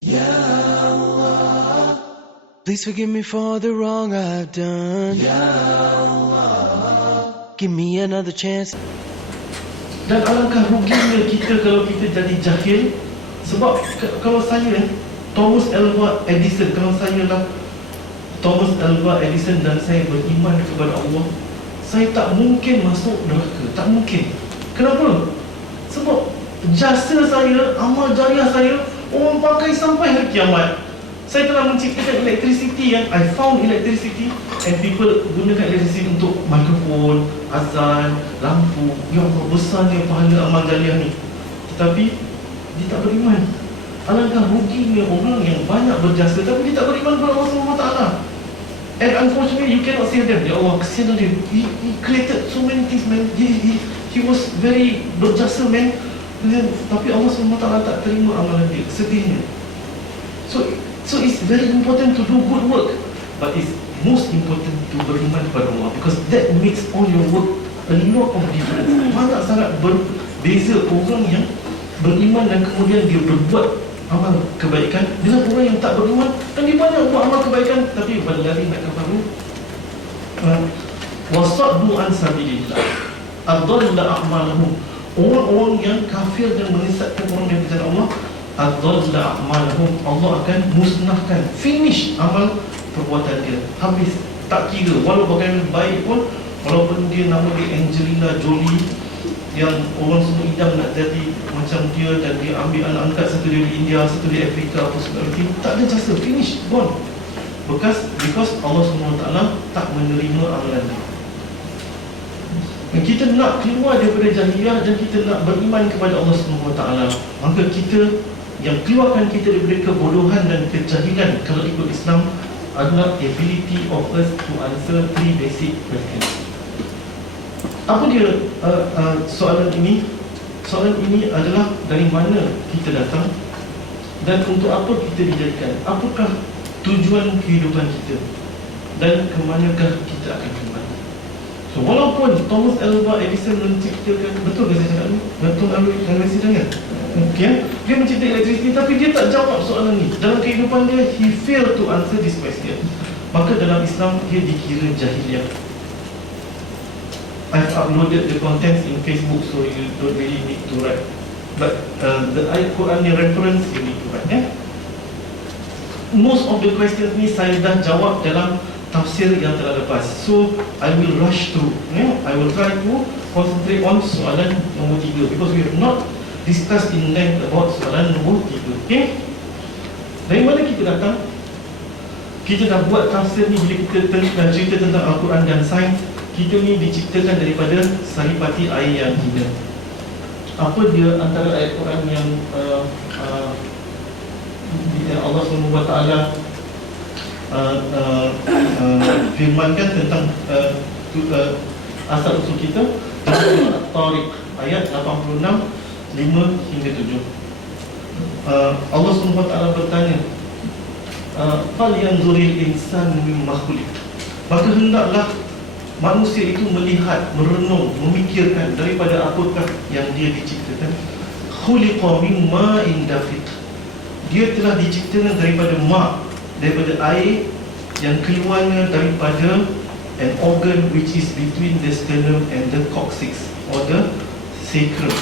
Ya Allah, please forgive me for the wrong I've done. Ya Allah, give me another chance. Dan alangkah ruginya kita kalau kita jadi jahil. Sebab kalau saya Thomas Alva Edison, kalau saya lah Thomas Alva Edison dan saya beriman kepada Allah, saya tak mungkin masuk neraka. Tak mungkin. Kenapa? Sebab jasa saya, amal jariah saya, orang pakai sampai hari kiamat. Saya telah menciptakan electricity yang I found electricity, and people gunakan electricity untuk mikrofon, azan, lampu. Ya Allah, besarnya pahala amal jariah ni. Tetapi dia tak beriman. Alangkah ruginya orang yang banyak berjasa tapi dia tak beriman kepada Allah SWT. And unfortunately, you cannot say them, ya Allah, kesian dia. He created so many things, man. He was very berjasa, man. Tapi Allah SWT tak terima amalan dia. Sedihnya. So it's very important to do good work, but it's most important to beriman kepada Allah, because that makes all your work a lot of difference. Banyak sangat berbeza orang yang beriman dan kemudian dia berbuat amal kebaikan dengan orang yang tak beriman dan dia banyak buat amal kebaikan tapi balari nak kafaru wasaddu an sabilillah adalla a'malahum. Orang-orang yang kafir dan menyesatkan orang yang berjalan Allah, adalla a'malahum, Allah akan musnahkan, finish amal perbuatan dia, habis, tak kira walau bagaimana baik pun, walaupun dia nama dia Angelina Jolie yang orang semua idam nak jadi macam dia, dan dia ambil anak angkat, satu dia di India, satu di Afrika, apa segala macam, tak ada jasa, finish, gone. Because Allah SWT tak menerima amalan dia. Dan kita nak keluar daripada jahiliah dan kita nak beriman kepada Allah SWT, maka kita yang keluarkan kita daripada kebodohan dan kejahilan kalau ikut Islam adalah ability of us to answer 3 basic questions. Apa dia soalan ini? Soalan ini adalah dari mana kita datang dan untuk apa kita dijadikan, apakah tujuan kehidupan kita dan ke manakah kita akan kembali. So walaupun Thomas Alva Edison menciptakan, betul ke saya cakap ni? Betul Alva Edison kan? Okay, dia menciptakan elektrisiti tapi dia tak jawab soalan ni. Dalam kehidupan dia, he failed to answer this question. Maka dalam Islam dia dikira jahiliah. I've uploaded the contents in Facebook, so you don't really need to write. But the ayat Quran reference you need to write. Most of the questions ni saya dah jawab dalam tafsir yang telah lepas. So I will rush through. I will try to concentrate on soalan nombor 3 because we have not discussed in length about soalan nombor 3. Okay? Dari mana kita datang? Kita dah buat tafsir ni bila kita cerita tentang Al-Quran dan sains. Kita ni diciptakan daripada saripati air yang hina. Apa dia antara ayat Quran yang Allah SWT firmankan tentang asal usul kita? At-Tariq ayat 86, 5 hingga 7. Allah SWT bertanya, fal yanzuril insanu mimma khuliq. Maka hendaklah manusia itu melihat, merenung, memikirkan daripada apakah yang dia diciptakan. Khuliqa min ma'in dafiq. Dia telah diciptakan daripada daripada air yang keluarnya daripada an organ which is between the sternum and the coccyx or the sacrum.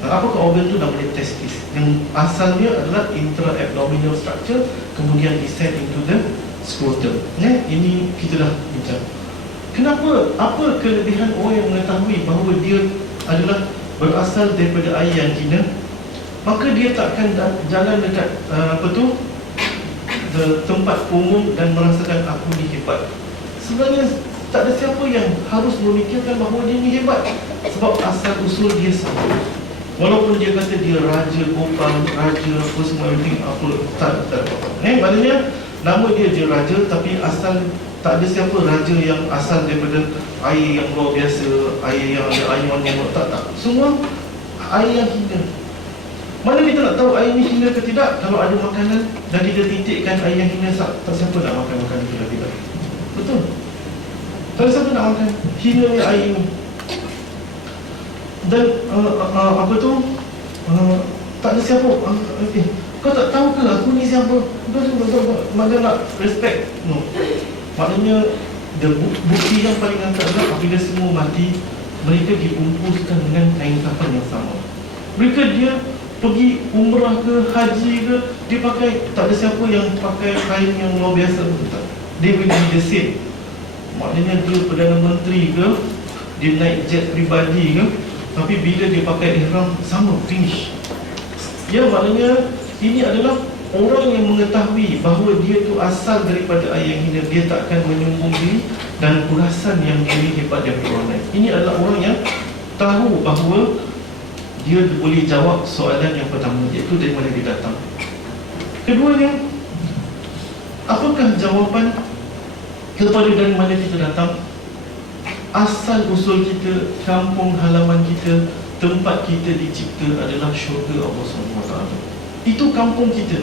Apakah organ itu? Namanya testis, yang asalnya adalah intra-abdominal structure, kemudian descend into the scrotum. Ini kita dah bincang. Kenapa? Apa kelebihan orang yang mengetahui bahawa dia adalah berasal daripada air yang hina? Maka dia takkan jalan dekat tempat umum dan merasakan aku ni hebat. Sebenarnya tak ada siapa yang harus memikirkan bahawa dia ni hebat, sebab asal usul dia sama. Walaupun dia kata dia raja Gopal, raja apa semua, everything apa, tak apa. Maknanya nama dia raja, tapi asal tak ada siapa raja yang asal daripada air yang luar biasa, air yang ada ayuan yang tak. Semua air yang hina. Mana kita nak tahu air ni hina ke tidak? Kalau ada makanan dan kita titikkan air yang hina, tak siapa nak makan makanan kita tidak. Betul? Tak siapa nak makan hina ni air ni. Dan tak ada siapa Kau tak tahu ke aku ni siapa? Macam nak respect. No. Maknanya bukti yang paling nyata adalah apabila semua mati, mereka dibungkuskan dengan kain kafan yang sama. Mereka dia pergi umrah ke haji ke, dia pakai, tak ada siapa yang pakai kain yang luar biasa pun tak. Dia will be the same. Maknanya dia Perdana Menteri ke, dia naik jet peribadi ke, tapi bila dia pakai ihram sama, finish. Ya, maknanya ini adalah orang yang mengetahui bahawa dia tu asal daripada ayah yang hina. Dia tak akan menyombong diri dan perasan yang lebih hebat daripada orang lain. Ini adalah orang yang tahu bahawa dia boleh jawab soalan yang pertama, iaitu dari mana dia datang. Keduanya, apakah jawapan kepada dari mana kita datang? Asal usul kita, kampung halaman kita, tempat kita dicipta adalah syurga Allah SWT. Itu kampung kita.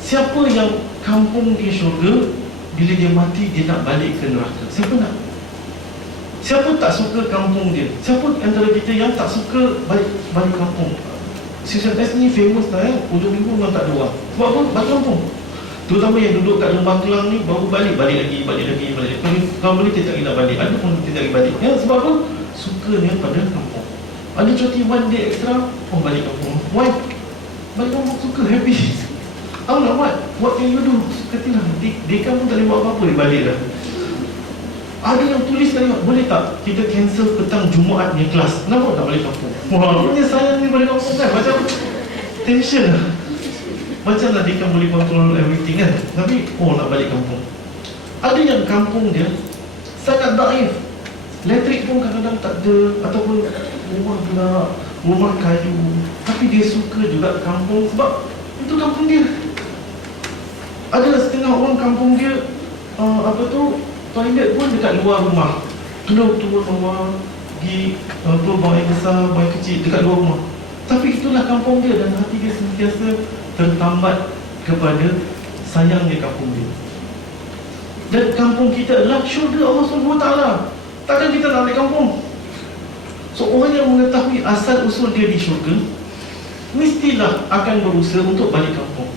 Siapa yang kampung dia syurga, bila dia mati dia nak balik ke neraka? Siapa nak? Siapa tak suka kampung dia? Siapa antara kita yang tak suka balik kampung? Season S ni famous lah hujung minggu memang tak ada orang. Sebab apa? Balik kampung. Terutama yang duduk kat Lembah Kelang ni, baru balik lagi. Kalau boleh dia tak nak balik. Ada pun dia tak balik. Ya, sebab apa? Sukanya pada kampung. Ada cuti one day extra, balik kampung. Why? Balik kampung suka, happy. Aku nak buat. What can you do? Katalah, dekan pun tak boleh buat apa-apa, dia balik dah. Ada yang tulis tadi, boleh tak kita cancel petang Jumaat ni kelas? Kenapa tak balik kampung? Wah, punya sayang ni balik kampung kan? Macam tension lah. Macam lah dekan boleh control everything kan? Tapi, nak balik kampung. Ada yang kampung dia sangat daif. Elektrik pun kadang-kadang tak ada, ataupun rumah gelap, rumah kayu. Tapi dia suka juga kampung sebab itu kampung dia. Ada setengah orang kampung dia toilet pun dekat luar rumah. Turun bawah, pergi buang air besar, buang air kecil dekat luar rumah. Tapi itulah kampung dia dan hati dia sentiasa tertambat kepada sayangnya kampung dia. Dan kampung kita adalah syurga Allah SWT. Takkan kita nak balik kampung? So orang yang mengetahui asal usul dia di syurga, mestilah akan berusaha untuk balik kampung.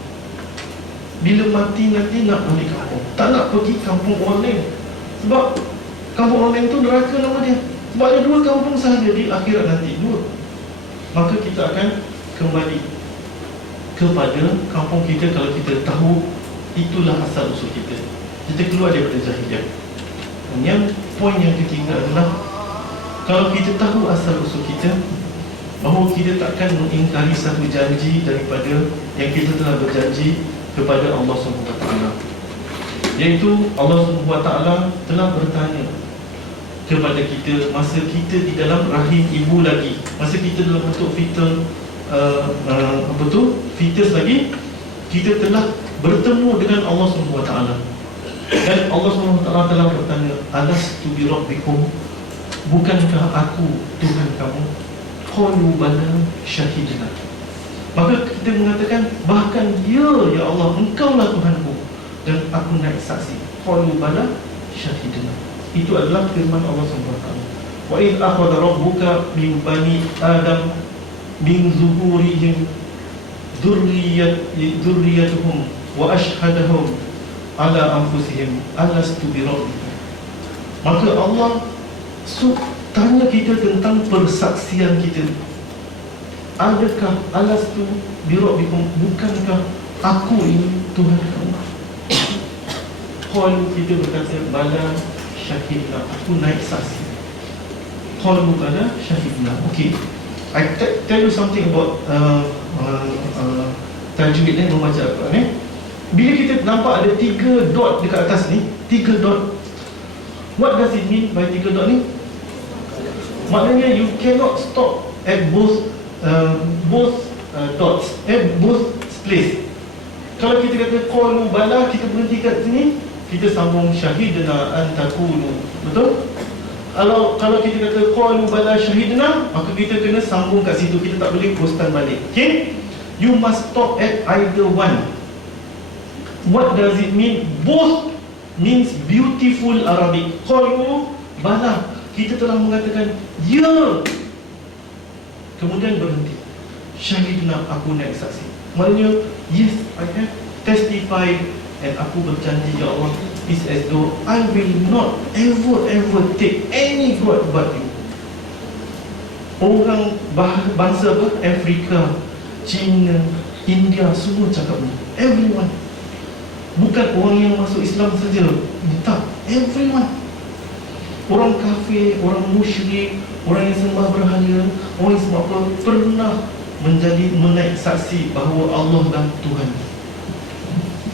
Bila mati nanti nak balik kampung, tak nak pergi kampung orang lain. Sebab kampung orang lain tu neraka nama dia. Sebab ada dua kampung sahaja di akhirat nanti, dua. Maka kita akan kembali kepada kampung kita kalau kita tahu itulah asal usul kita. Kita keluar daripada jahiliah. Dan yang poin yang ketiga adalah kalau kita tahu asal usul kita, bahawa kita takkan mengingkari satu janji daripada yang kita telah berjanji kepada Allah SWT, iaitu Allah SWT telah bertanya kepada kita masa kita di dalam rahim ibu lagi, masa kita dalam bentuk fetus lagi, kita telah bertemu dengan Allah SWT. Dan Allah SWT telah bertanya, alastu bi rabbikum, bukankah aku Tuhan kamu? Qalu bala syahidna. Maka kita mengatakan, bahkan ya Allah, engkaulah Tuhanku dan aku naik saksi. Qalu bala syahidna. Itu adalah firman Allah SWT. Wa idh akhadha rabbuka min bani Adam min zuhurihim dhurriyyatuhum wa ashhadahum ala anfusihim alastu bi rabbikum. Maka Allah tanya kita tentang persaksian kita. Adakah alastu bi rabbikum, bukankah aku ini Tuhan kamu? Qalu, kita berkata, bala syahidna, aku naik saksi. Qalu bala syahidna. Okay, I tell you something about tajwid ni, membaca Al-Quran ni. Bila kita nampak ada 3 dot dekat atas ni, 3 dot, what does it mean by 3 dot ni? Maknanya you cannot stop at both dots, at both place. Kalau kita kata qalu bala, kita berhenti kat sini, kita sambung syahidna an taqulu. Betul? Kalau kita kata qalu bala syahidna, maka kita kena sambung kat situ, kita tak boleh teruskan balik. Okay? You must stop at either one. What does it mean? Both means beautiful Arabic. Qalu bala, kita telah mengatakan ya, kemudian berhenti. Syahidna, aku naik saksi. Maknanya, yes, I have testified and aku berjanji, ya Allah, it's as though I will not ever take any God but you. Orang bangsa apa? Afrika, China, India, semua cakap ni. Everyone. Bukan orang yang masuk Islam saja. Tak, everyone. Orang kafir, orang musyrik, orang yang sembah berhala, orang yang sembah apa, pernah menaik saksi bahawa Allah dah Tuhan.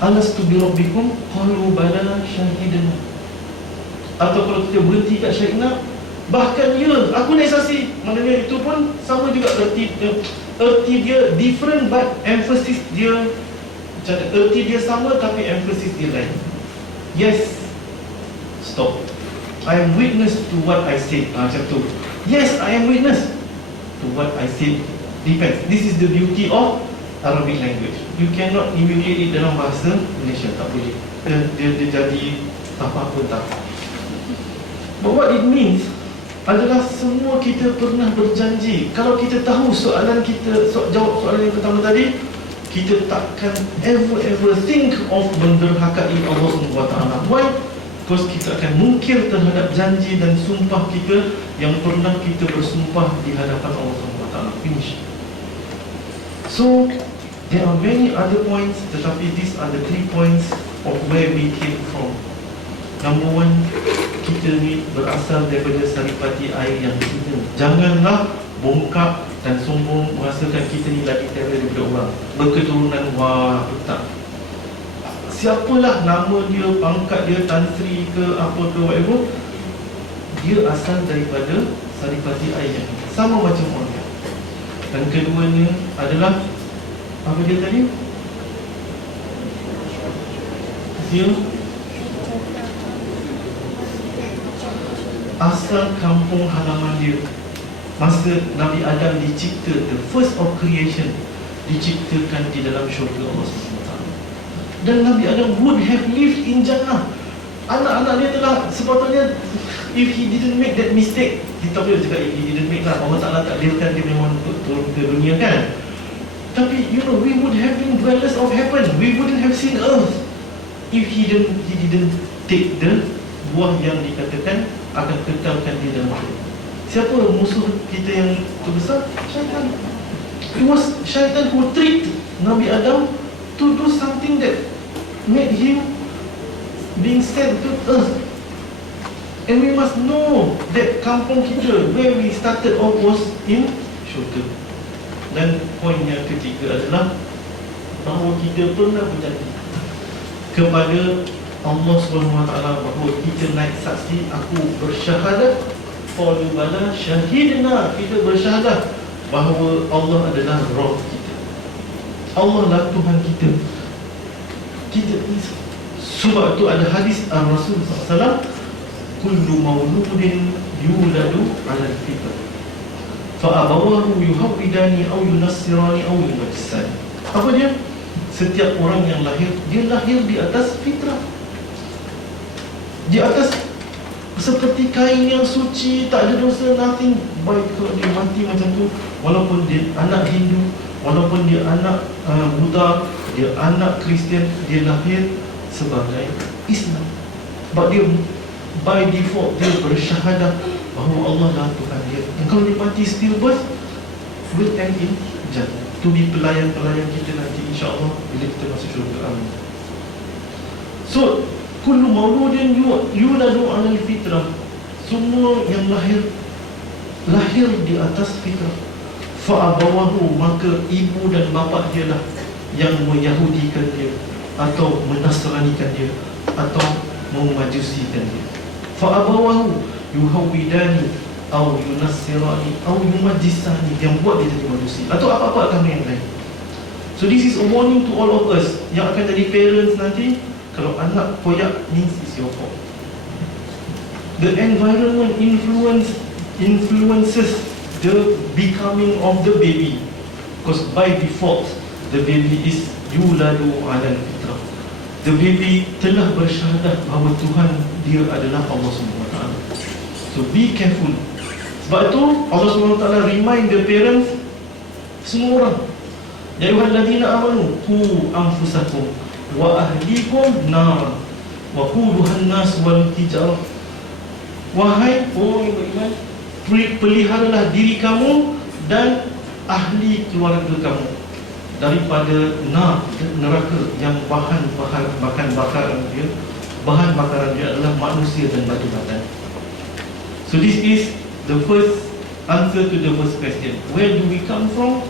Alastu bi rabbikum qalu bala syahidna. Atau kalau kita berhenti kat syahidna, bahkan ya, aku naik saksi. Maknanya itu pun sama juga erti dia different but emphasis dia, erti dia sama tapi emphasis dia lain. Yes, stop, I am witness to what I said. Macam tu. Yes, I am witness to what I said. Depends. This is the beauty of Arabic language. You cannot emulate it dalam bahasa Malaysia. Tak boleh. Dia jadi apa-apa tak. But what it means adalah semua kita pernah berjanji. Kalau kita tahu soalan kita, jawab soalan yang pertama tadi, kita takkan ever think of menderhakai Allah SWT. Why? Because kita akan mungkir terhadap janji dan sumpah kita yang pernah kita bersumpah di hadapan Allah SWT. Finish. So, there are many other points, tetapi these are the 3 points of where we came from. Number one, kita ni berasal daripada saripati air yang hina. Janganlah bongkak dan sombong merasakan kita ni lagi terror daripada orang. Berketurunan, wah, tak. Siapalah nama dia, pangkat dia, Tan Sri ke, apa ke, whatever, dia asal daripada saripati air yang hina. Sama macam orang. Dan keduanya adalah, apa dia tadi? Dia asal kampung halaman dia. Masa Nabi Adam dicipta, the first of creation, diciptakan di dalam syurga Allah SWT. Dan Nabi Adam would have lived in Jannah. Anak-anak dia telah sepatutnya, if he didn't make that mistake, kita boleh cakap if he didn't make lah, Allah Ta'ala takdirkan dia memang turun ke dunia kan. Tapi you know, we would have been dwellers of heaven. We wouldn't have seen earth if he didn't take the buah yang dikatakan akan kekalkan dia dalam syurga. Siapa musuh kita yang terbesar? Syaitan. It was syaitan who tricked Nabi Adam to do something that made him being sent to earth. And we must know that kampung kita, where we started off, was in syurga. Dan poin yang ketiga adalah bahawa kita pernah berjanji kepada Allah SWT bahawa kita naik saksi, aku bersyahadat, qalu bala syahidna, kita bersyahadat bahawa Allah adalah Rabb kita, Allah lah Tuhan kita. Sebab itu ada hadis Rasul SAW, kullu mauludin yuladu ala al-fitrah fa abawahu yuhawidani aw yunassirani aw yumajjisani. Apa dia? Setiap orang yang lahir, dia lahir di atas fitrah, di atas seperti kain yang suci, tak ada dosa, nothing. Baik kalau dia mati macam tu, walaupun dia anak Hindu, walaupun dia anak Buddha, dia anak Kristian, dia lahir sebagai Islam. But dia by default dia bersyahadah bahawa Allah lah Tuhan dia. Dan kalau dia mati stillbirth, will end in Jannah, to be pelayan-pelayan kita nanti insya-Allah bila kita masuk syurga. Amin. So kullu mauludin yuladu 'ala al-fitrah, semua yang lahir di atas fitrah. Fa abawahu, maka ibu dan bapa dia lah yang menyahudikan dia atau menasranikan dia atau memajusikan dia. Fa abawahu yuhawidani atau yunassirani atau yumajjisani, yang buat dia jadi majusi atau apa-apa agama yang lain. So this is a warning to all of us yang akan jadi parents nanti. Kalau anak koyak, means it's your fault. The environment influences the becoming of the baby, because by default the baby is yuladu 'ala al-fitrah. The baby telah bersyahadat bahawa Tuhan dia adalah Allah SWT. So be careful. Sebab itu Allah SWT remind the parents, semua orang, Ya ayyuhalladzina amanu qu anfusakum wa ahlikum nar wa quduhan nas wal hijarah. Wahai orang yang beriman, peliharalah diri kamu dan ahli keluarga kamu daripada neraka yang bahan bakaran dia adalah manusia dan batu bata. So this is the first answer to the first question. Where do we come from?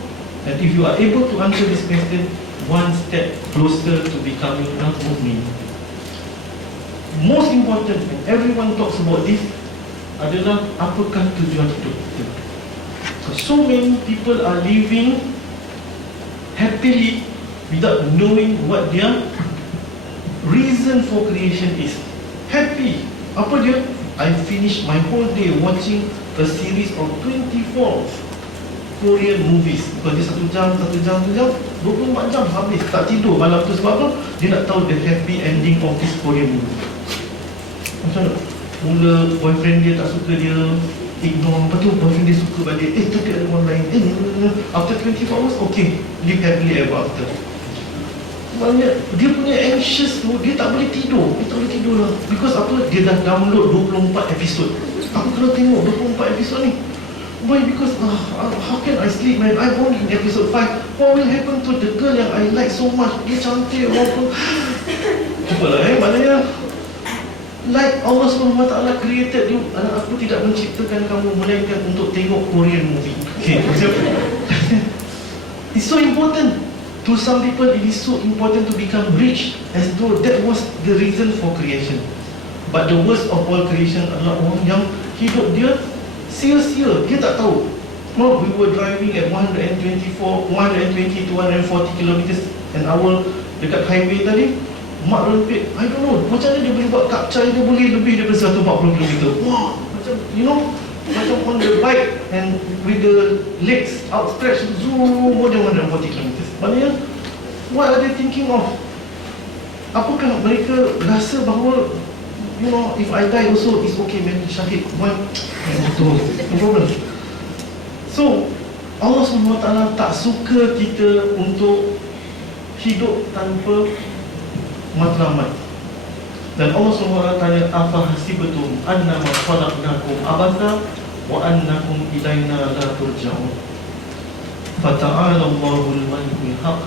And if you are able to answer this question, one step closer to becoming a mu'min. Most important, and everyone talks about this, adalah apakah tujuan hidup kita. So many people are living happily without knowing what their reason for creation is. Happy. Apa dia? I finished my whole day watching a series of 24 Korean movies. Because dia 1 jam, 24 jam habis. Tak tidur malam tu sebab apa? Dia nak tahu the happy ending of this Korean movie. Macam mana? Mula boyfriend dia tak suka dia, ignore. Lepas tu boyfriend dia suka balik. Tapi ada orang lain. After 24 hours, okay, live happily ever after. Maknanya dia punya anxious tu, dia tak boleh tidur. Dia tak boleh tidur lah. Because apa? Dia dah download 24 episod. Aku kena tengok 24 episod ni. Why? Because how can I sleep, man? I'm only in episode 5. What will happen to the girl yang I like so much? Dia cantik apa? Cuba lah maknanya like Allah SWT created you. Aku tidak menciptakan kamu melainkan untuk tengok Korean movie. Okay. It's so important. To some people it is so important to become rich, as though that was the reason for creation. But the worst of all creation adalah orang yang hidup dia sia-sia. Dia tak tahu. No, we were driving at 120 to 140 kilometers an hour dekat highway tadi. Mak rempit, I don't know, macam mana dia boleh buat kapcai, dia boleh lebih daripada 140 km. Wah, macam, you know, macam on the bike and with the legs outstretched, zoom, more than 140 km. Maknanya, what are they thinking of? Apakah mereka rasa bahawa, you know, if I die also, it's okay, man, syahid. Why? No problem. So, Allah SWT tak suka kita untuk hidup tanpa matlamat. Dan Allah SWT tanya, apa hasibatum annama khalaqnakum abatha wa annakum ilaina la turja'un. Fata'ala Allahul malikul haq,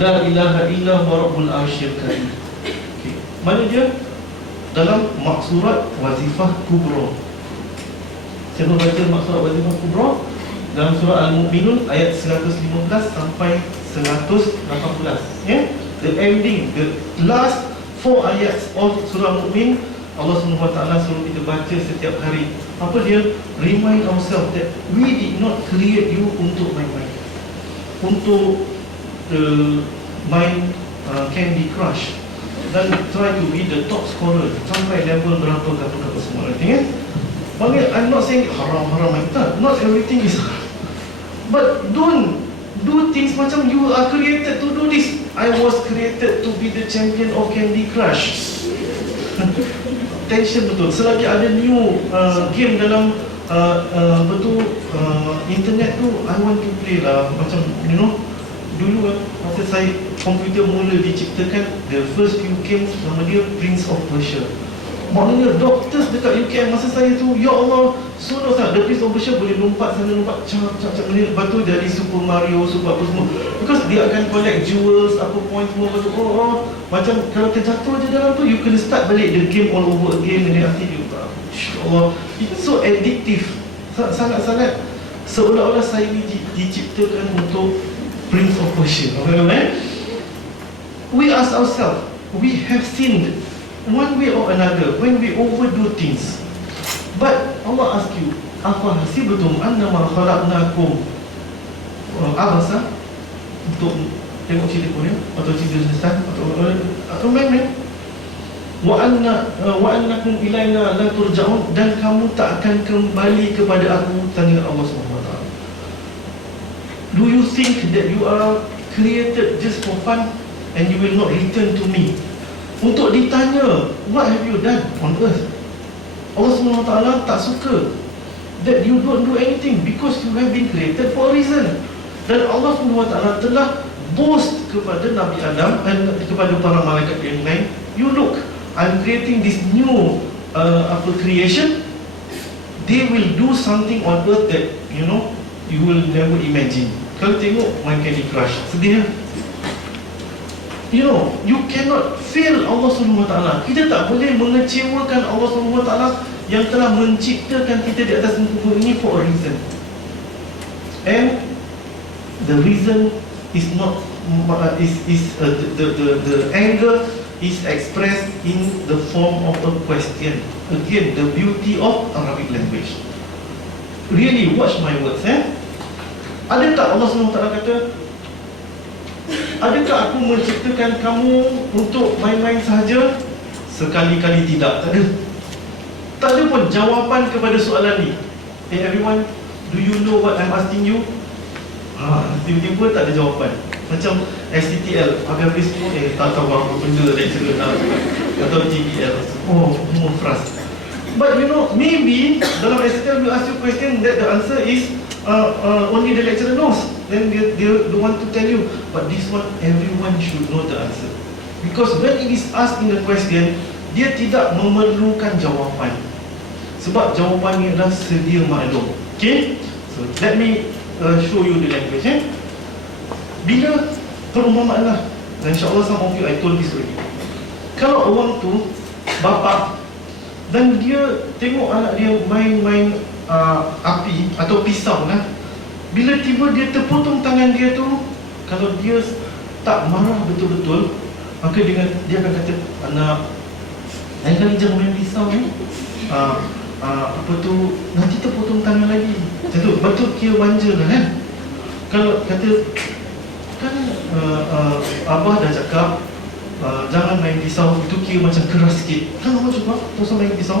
la ilaha illa huwa rabbul arsyil karim. Okay. Mana dia? Dalam maksurat wazifah kubra. Siapa baca maksurat wazifah kubra? Dalam surah Al-Mu'minun ayat 115 sampai 118, ya? The ending, the last 4 ayats of surah Mu'min, Allah SWT suruh kita baca setiap hari. Apa dia? Remind ourselves that we did not create you untuk main-main, untuk main Candy Crush dan try to be the top scorer sampai level berapa kata-kata semua. Artinya, I'm not saying haram-haram like that. Not everything is haram, but don't do things macam you are created to do this. I was created to be the champion of Candy Crush. Tension betul. Selagi ada new game dalam internet tu, I want to play lah. Macam, you know, dulu masa saya komputer mula diciptakan, the first few games nama dia Prince of Persia. Maknanya doctors dekat UK masa saya tu, ya Allah, suruh sangat. The Prince of Persia boleh lompat sana, lompat cap lepas tu dari Super Mario, Super apa semua. Because dia akan collect jewels, apa point semua. Lepas tu, macam kalau terjatuh je dalam tu, you kena start balik the game all over again. And then after you, insyaAllah, it's so addictive. Sangat-sangat seolah-olah saya ni diciptakan untuk Prince of Persia. We ask ourselves, we have sinned one way or another when we overdo things. But Allah asks you, apa hasibatum annama khalaqnakum abasa, untuk tengok cerita Korea atau cerita Hindustan atau main-main, wa annakum ilaina la turja'un, dan kamu tak akan kembali kepada aku, tanya Allah SWT. Do you think that you are created just for fun and you will not return to me? Untuk ditanya, what have you done on earth? Allah SWT tak suka that you don't do anything, because you have been created for a reason. Dan Allah SWT telah boast kepada Nabi Adam dan kepada para malaikat yang lain, you look, I'm creating this new creation. They will do something on earth that you will never imagine. Kalau tengok My Candy Crush, sedih. You cannot fail Allah SWT. Kita tak boleh mengecewakan Allah SWT yang telah menciptakan kita di atas muka ini for a reason. And the reason is not the anger is expressed in the form of a question. Again, the beauty of Arabic language. Really watch my words. Ada tak Allah SWT kata, adakah aku menciptakan kamu untuk main-main sahaja? Sekali-kali tidak. Tak ada. Tak ada pun jawapan kepada soalan ni. Hey everyone, do you know what I'm asking you? Tiba-tiba tak ada jawapan. Macam STTL, habis semua tak tahu apa benda lecturer nak, atau GBL. Semua frust. But maybe dalam STTL you ask you question that the answer is only the lecturer knows. Then they don't want to tell you. But this one, everyone should know the answer. Because when it is asked in the question, dia tidak memerlukan jawapan. Sebab jawapannya adalah sedia maklum. Okay? So let me show you the language. Bila perumpamaan lah, dan insyaAllah some of you I told this already. Kalau orang tu bapa dan dia tengok anak dia main-main api atau pisau lah, bila tiba dia terpotong tangan dia tu, kalau dia tak marah betul-betul, maka dia akan kata, anak, lain kali jangan main pisau ni, nanti terpotong tangan lagi. Macam tu, betul kira manja lah kan. Kalau kata, Abah dah cakap jangan main pisau, itu kira macam keras sikit. Kan Abah cuba, tak usah main pisau.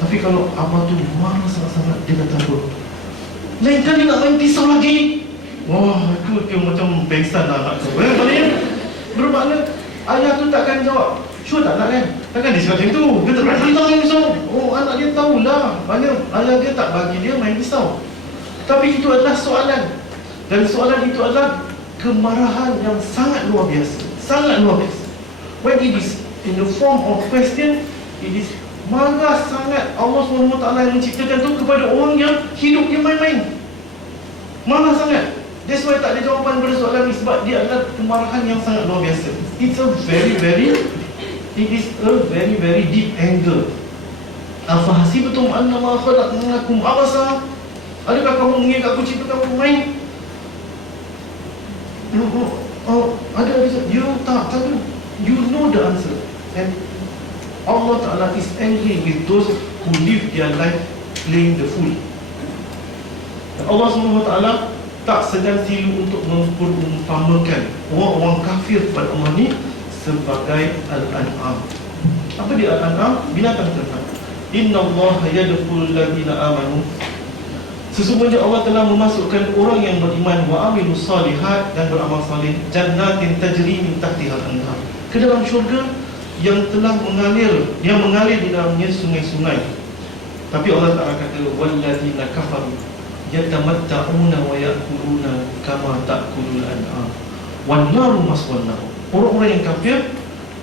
Tapi kalau Abah tu marah sangat-sangat, dia kata apa? Lain kali nak main pisau lagi. Wah, itu kira macam pengsan lah anak tu. Maksudnya, bermakna ayah tu takkan jawab, sure tak nak kan? Takkan dia cakap macam tu. Dia tak nak main pisau. Anak dia tahulah, mana ayah dia tak bagi dia main pisau. Tapi itu adalah soalan. Dan soalan itu adalah kemarahan yang sangat luar biasa. Sangat luar biasa. When it is in the form of question, it is marah sangat Allah SWT yang menciptakan tu kepada orang yang hidup dia main-main. Marah sangat. That's why tak ada jawapan pada soalan ni, sebab dia adalah kemarahan yang sangat luar biasa. It is a very deep anger. Afahasibatum annama khalaqnakum abasa? Adakah kamu mengira aku ciptakan kamu main? Ada you tak tahu. You know the answer. And Allah Ta'ala is angry with those who live their life playing the fool. Dan Allah SWT tak sedang silu untuk memperumpamakan orang-orang kafir pada Allah ni sebagai Al-An'am. Apa dia Al-An'am? Binatang ternak. Inna Allah yadkhulul ladina amanu. Sesungguhnya Allah telah memasukkan orang yang beriman wa amilus salihat dan beramal saleh jannatin tajri min tahtihal anhar, ke dalam syurga yang telah mengalir di dalamnya sungai-sungai. Tapi Allah Ta'ala kata walladzina kafaru yatamatta'una wa ya'kuluna kama ta'kulul an'am wan naru maswan lahum. Orang-orang yang kafir,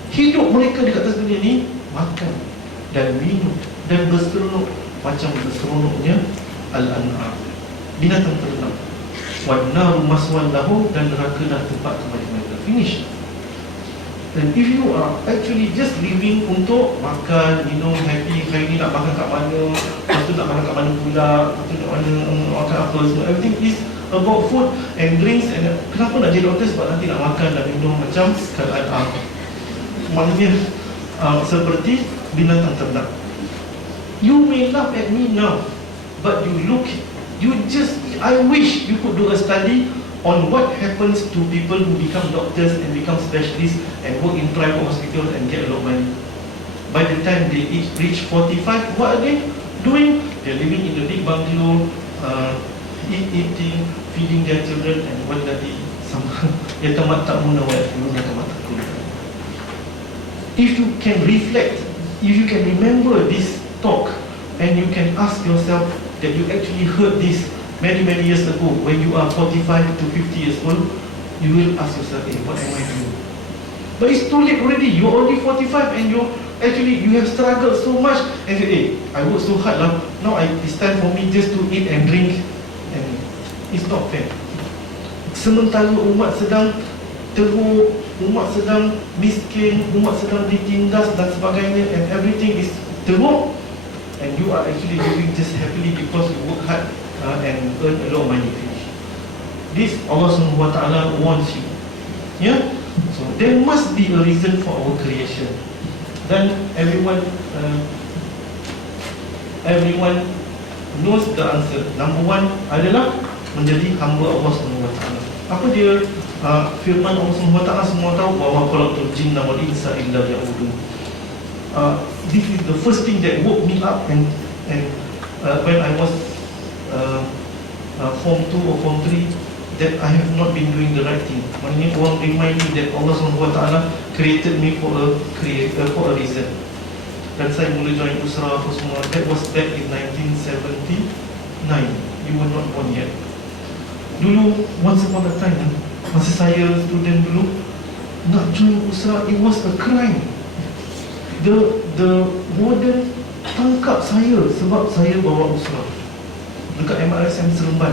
hidup mereka di atas dunia ni makan dan minum dan berseronok macam berseronoknya Al-An'am, binatang ternak. Wan naru maswan lahum, dan neraka dah tempat kembali mereka. Finish. Dan if you are actually just living untuk makan, minum, happy, hari ni nak makan kat mana, lepas tu nak makan kat mana pula, lepas tu nak makan apa semua, everything is about food and drinks. And kenapa nak jadi doktor? Sebab nanti nak makan dan minum macam Al-An'am. Maknanya seperti binatang ternak. You may laugh at me now, but I wish you could do a study on what happens to people who become doctors and become specialists and work in private hospitals and get a lot of money. By the time they reach 45, what are they doing? They're living in the big bungalow, eating, feeding their children, and what lagi sama yatamatta'una wa ya'kuluna kama ta'kulun. If you can reflect, if you can remember this talk, and you can ask yourself that you actually heard this many years ago, when you are 45 to 50 years old, you will ask yourself, hey, what am I doing? But it's too late already. You're only 45 and you have struggled so much, and say, hey, I work so hard lah. Now it's time for me just to eat and drink, and it's not fair. Sementara umat sedang teruk, umat sedang miskin, umat sedang ditindas dan sebagainya, and everything is teruk, and you are actually living just happily because you work hard and earn a lot of money. This Allah SWT wants you. Yeah? So there must be a reason for our creation. Then everyone knows the answer. Number one adalah menjadi hamba Allah SWT. Apa dia firman Allah SWT? Semua tahu bahawa khalaqtul jinna wal insa illa liya'budun. This is the first thing that woke me up, and when I was form 2 or form 3, that I have not been doing the right thing. Maknanya orang remind me that Allah SWT created me for a reason. Dan saya mula join Usrah apa semua. That was back in 1979. You were not born yet. Dulu, once upon a time, masa saya student dulu, nak join Usrah, it was a crime. The warden tangkap saya sebab saya bawa Usrah dekat MRSM Seremban.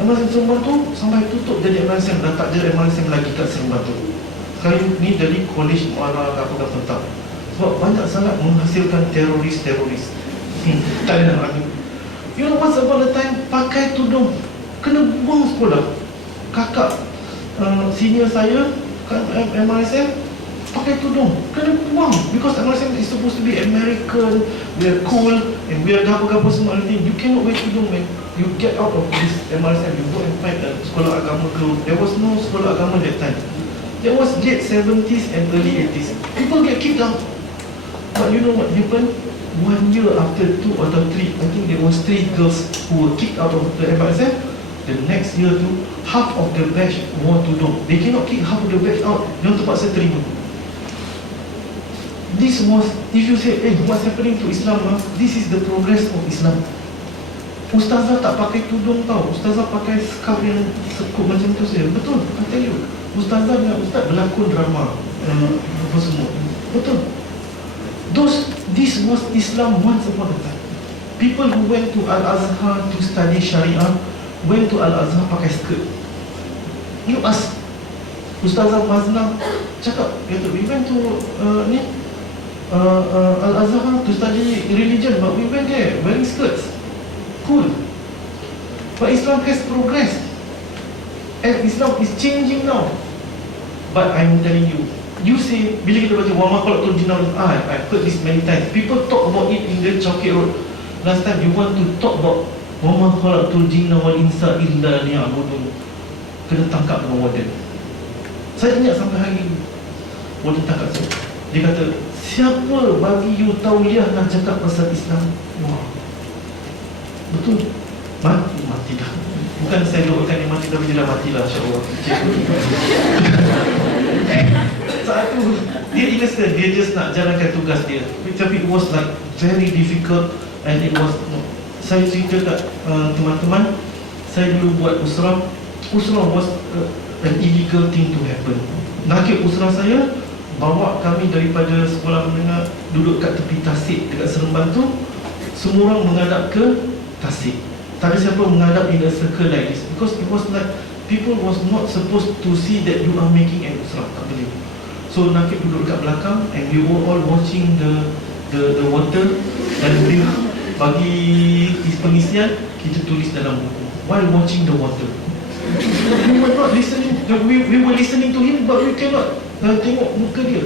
MRSM Seremban tu sampai tutup jadi MRSM, dah tak ada MRSM lagi kat Seremban tu. Sekarang ni jadi College Muara apa-apa tak. Sebab banyak sangat menghasilkan teroris. Tak ada nak lagi. You know, once upon a time, pakai tudung kena buang sekolah. Kakak senior saya kat MRSM pakai tudung kena buang, because MRSM is supposed to be American, we are cool, and we are gapo-gapo semua everything. You cannot wear tudung, man. You get out of this MRSM, you go and find a sekolah agama ke. There was no sekolah agama that time. That was late 70s and early 80s. People get kicked out. But you know what happened? 1 year after 2 or 3, I think there was 3 girls who were kicked out of the MRSM. The next year tu, half of the batch wore tudung. They cannot kick half of the batch out. Dia terpaksa terima. This was, if you say, hey, what's happening to Islam? This is the progress of Islam. Ustazah tak pakai tudung tau. Ustazah pakai scarf yang sekup macam tu saja. Betul, I tell you. Ustazah dengan ustaz berlakon drama apa semua. Betul. This was Islam once upon a time. People who went to Al-Azhar to study Sharia went to Al-Azhar pakai skirt. You ask Ustazah Mazna cakap, we went to Al-Azhar to study religion, but we went there wearing skirts. Cool. But Islam has progressed, and Islam is changing now. But I'm telling you, you say, bila kita baca wa ma khalaqtul jinna wal insa, I've heard this many times. People talk about it in the Chowkit Road. Last time you want to talk about wa ma khalaqtul jinna wal insa illa liya'budun, kena tangkap dengan warden. Saya ingat sampai hari ini, warden tangkap saya. Dia kata, siapa bagi you tauliah nak cakap pasal Islam? Wah, betul. Mati dah. Bukan saya doakan yang mati, tapi dia dah matilah, insyaAllah. Saat tu dia innocent, dia just nak jalankan tugas dia. Tapi it was like very difficult, and it was, saya cerita kat teman-teman, saya dulu buat Usrah. Usrah was an illegal thing to happen. Nakib Usrah saya bawa kami daripada sekolah menengah, duduk kat tepi tasik dekat Seremban tu. Semua orang menghadap ke tasik. Tak ada siapa menghadap in a circle like this, because it was like people was not supposed to see that you are making an Usrah. Tak boleh. So nakib duduk dekat belakang, and we were all watching the water. Dan dia bagi pengisian, kita tulis dalam buku while watching the water. We were not listening. We were listening to him, but we cannot tengok muka dia.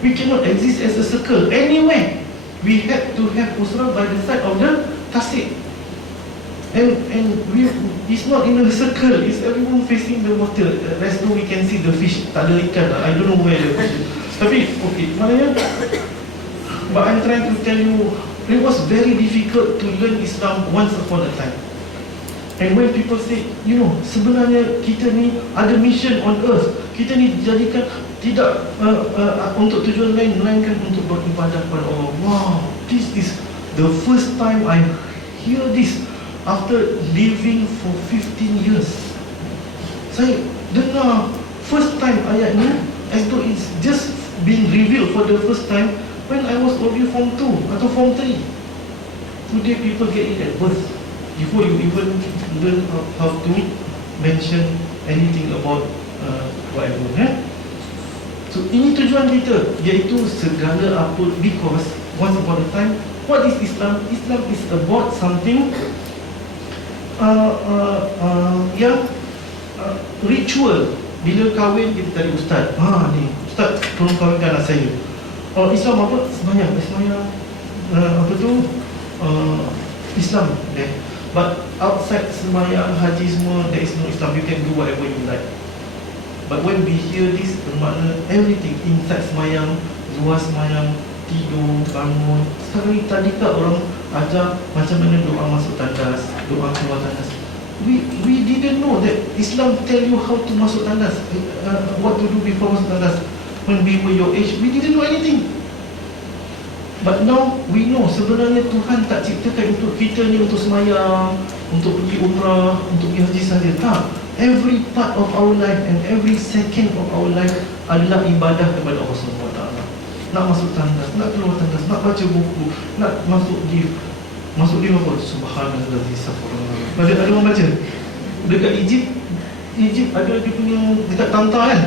We cannot exist as a circle anywhere. We had to have Usrah by the side of the tasik. And it's not in a circle. It's everyone facing the water. As though we can see the fish. Tak ada ikan. I don't know where the fish is. Tapi, okay, maknanya, but I'm trying to tell you, it was very difficult to learn Islam once upon a time. And when people say, you know, sebenarnya kita ni ada mission on earth. Kita ni dijadikan tidak untuk tujuan lain, melainkan untuk beribadah kepada Allah. Wow, this is the first time I hear this after living for 15 years. Saya dengar first time ayat ni as though it's just been revealed for the first time when I was only form 2 atau form 3. Today people get it at birth, before you even learn how to mention anything about whatever. So ini tujuan kita, iaitu segala apa, because once upon a time, what is Islam? Islam is about something yang ritual. Bila kahwin kita cari ustaz, ni ustaz tolong kahwinkan anak saya. Islam apa? Sembahyang, apa tu? Islam there. But outside sembahyang, haji semua, there is no Islam. You can do whatever you like. But when we hear this, bermakna everything inside sembahyang, luar sembahyang, tidur, bangun. Sekarang ni tadika orang ajar macam mana doa masuk tandas, doa keluar tandas. We didn't know that Islam tell you how to masuk tandas, what to do before masuk tandas. When we were your age, we didn't know anything. But now we know sebenarnya Tuhan tak ciptakan untuk kita ni untuk semayang, untuk pergi umrah, untuk pergi haji saja. Tak. Every part of our life and every second of our life adalah ibadah kepada Allah SWT. Nak masuk tandas, nak keluar tandas, nak baca buku, nak masuk lift. Masuk lift apa? Subhanallah, Safirullah. Ada orang baca dekat Egypt ada dia punya dekat Tanta kan,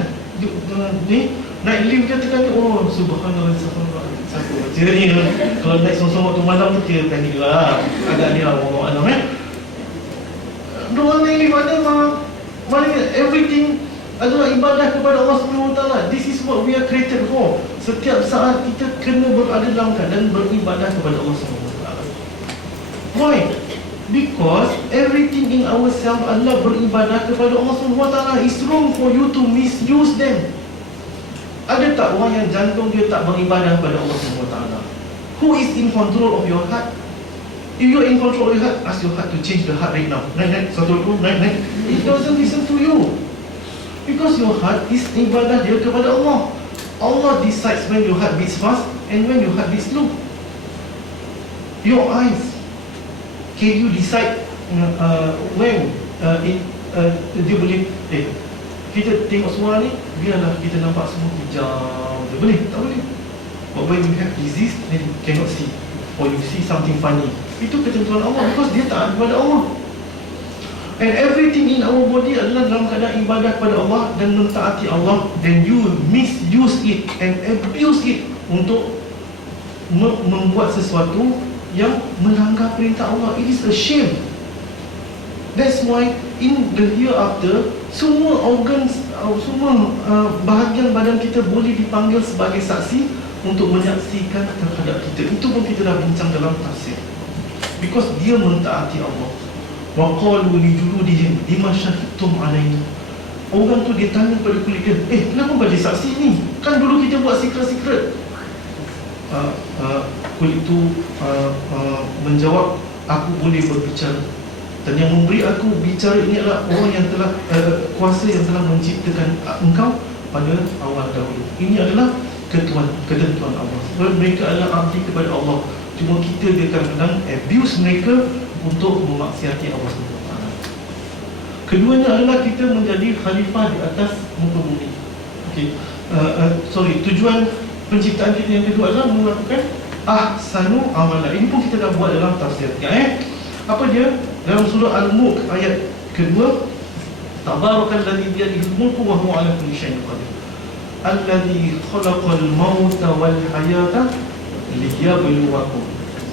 ni naik lift dia tekan ni, oh Subhanallah, Safirullah. Baca ni, kalau naik seorang-seorang waktu malam tu dia panik lah, agak dia orang malam doa naik lift ada mana everything adalah ibadah kepada Allah SWT. This is what we are created for. Setiap saat kita kena berada dalam keadaan beribadah kepada Allah SWT. Why? Because everything in ourselves adalah beribadah kepada Allah SWT. It's wrong for you to misuse them. Ada tak orang yang jantung dia tak beribadah kepada Allah SWT? Who is in control of your heart? If you are in control of your heart, ask your heart to change the heart right now. Naik, satu, dua, naik. It doesn't listen to you. Because your heart is ibadah dia kepada Allah. Allah decides when your heart beats fast and when your heart beats slow. Your eyes, can you decide when dia boleh kita tengok semua ni, biarlah kita nampak semua hijau. Dia boleh? Tak boleh. But when you have disease, then you cannot see, or you see something funny. Itu ketentuan Allah, because dia taat kepada Allah. And everything in our body adalah dalam keadaan ibadah kepada Allah dan mentaati Allah. Then you misuse it and abuse it untuk membuat sesuatu yang melanggar perintah Allah. It is a shame. That's why in the hereafter, semua organ, semua bahagian badan kita boleh dipanggil sebagai saksi untuk menyaksikan terhadap kita. Itu pun kita dah bincang dalam tafsir. Because dia mentaati Allah. Wa qalu li juludihim lima syahidtum alaina. Orang tu dia tanya pada kulit dia, kenapa bagi saksi ni? Kan dulu kita buat secret-secret. Kulit tu menjawab, aku boleh berbicara. Dan yang memberi aku bicara ini adalah orang yang telah kuasa yang telah menciptakan engkau pada awal dahulu. Ini adalah ketentuan Allah. Sebab mereka adalah abdi kepada Allah. Cuma kita dia kadang-kadang abuse mereka untuk memaksiati Allah SWT. Keduanya adalah kita menjadi khalifah di atas muka bumi. Tujuan penciptaan kita yang kedua adalah melakukan ahsanu amala. Ini pun kita dah buat dalam tafsir. Apa dia? Dalam surah Al-Mulk ayat kedua, Tabarakalladzi biyadihil mulku wa huwa ala kulli syai'in qadir. Alladzi khalaqal mauta wal hayata liyabluwakum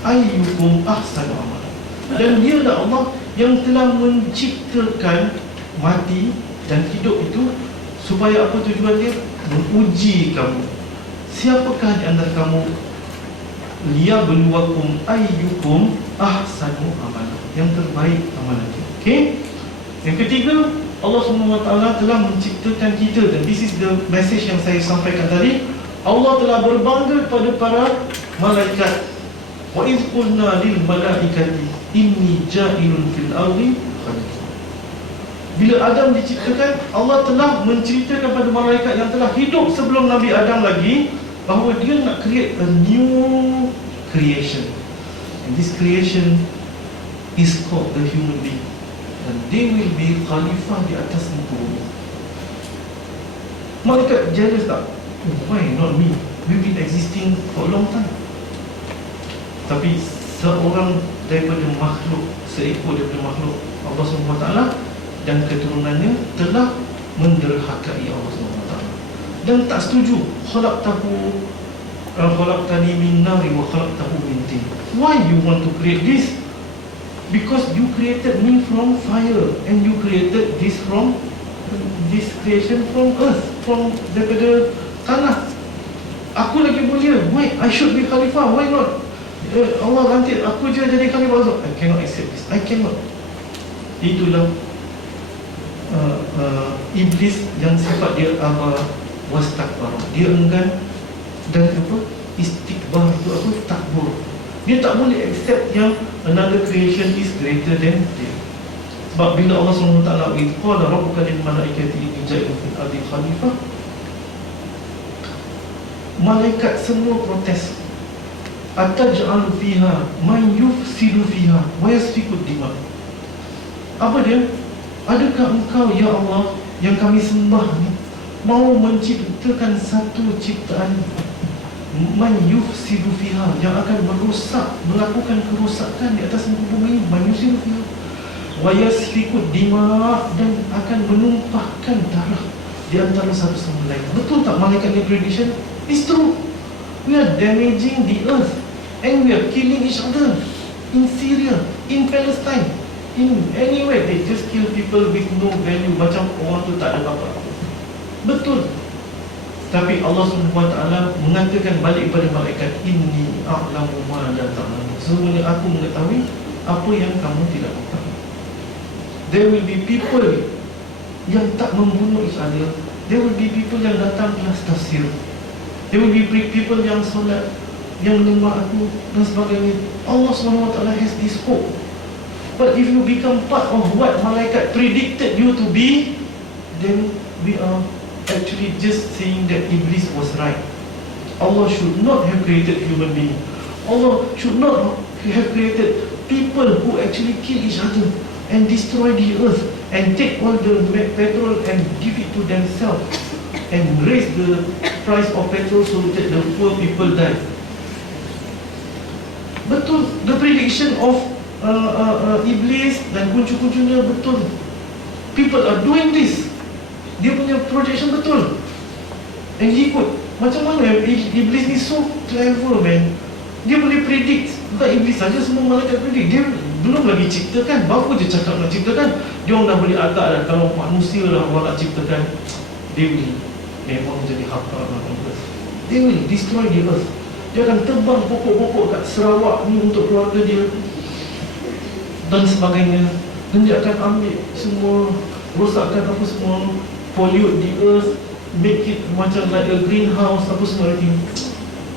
ayyukum ahsanu amala. Dan dialah Allah yang telah menciptakan mati dan hidup itu supaya apa tujuan dia? Menguji kamu. Siapakah di antara kamu liyabluwakum ayyukum ahsanu amala, yang terbaik amalannya. Yang ketiga, Allah SWT telah menciptakan kita. Dan this is the message yang saya sampaikan tadi. Allah telah berbangga kepada para malaikat. Wa idh qulna lil malaikati inni ja'ilun fil ardi khalifah. Bila Adam diciptakan, Allah telah menceritakan pada malaikat yang telah hidup sebelum Nabi Adam lagi, bahawa dia nak create a new creation. And this creation is called the human being, dan they will be khalifah di atas muka bumi. Malaikat jealous tak? Why not me? We've been existing for a long time. Tapi seorang daripada makhluk, seekor daripada makhluk Allah SWT dan keturunannya telah menderhakai Allah SWT dan tak setuju. Khalaqtani min nari wa khalaqtahu min tin. Why you want to create this? Because you created me from fire, and you created this creation from earth, from daripada tanah. Aku lagi mulia, why I should be khalifah? Why not? Allah nanti aku je jadi khalifah. I cannot accept this. I cannot. Itulah iblis yang sifat dia wastakbar. Dia enggan dan istikbar itu takbur. Dia tak boleh accept yang another creation is greater than dia. Sebab bila Allah SWT qala rabbuka lil malaikati inni ja'ilun fil ardi khalifah, malaikat semua protes. Ataj'alu fiha man yufsidu fiha wa yasfiku dima. Apa dia? Adakah engkau ya Allah yang kami sembah ni mau menciptakan satu ciptaan man yufsidu fiha, yang akan merosak, melakukan kerosakan di atas muka bumi, man yufsidu fiha wa yasfiku dima, dan akan menumpahkan darah di antara satu sama lain. Betul tak malaikat ni prediction? It's true. We are damaging the earth and we are killing each other in Syria, in Palestine, in anywhere. They just kill people with no value, macam orang tu tak ada apa-apa. Betul. Tapi Allah SWT mengatakan balik kepada malaikat, inni a'lamu ma la ta'lamun. Sesungguhnya aku mengetahui apa yang kamu tidak mengetahui. There will be people yang tak membunuh each other. There will be people yang datang kelas tafsir. There will be people yang solat, yang menyembah aku dan sebagainya. Allah SWT has this hope. But if you become part of what malaikat predicted you to be, then we are actually just saying that Iblis was right. Allah should not have created human being. Allah should not have created people who actually kill each other and destroy the earth and take all the petrol and give it to themselves and raise the price of petrol so that the poor people die. Betul, the prediction of Iblis dan kuncu-kuncunya betul. People are doing this. Dia punya projection betul. And he ikut. Macam mana Iblis ni so clever, man. Dia boleh predict. Bukan Iblis saja, semua malaikat predict. Dia belum lagi ciptakan, baru je cakap nak ciptakan, dia orang dah boleh agak dah. Kalau manusia lah orang nak ciptakan, dia will memang jadi hafal on earth. Dia will destroy the earth. Dia akan tebang pokok-pokok kat Sarawak ni untuk keluarga dia dan sebagainya. Dan dia akan ambil semua, rosakkan apa semua, pollute the earth, make it macam like a greenhouse, apa semua lagi.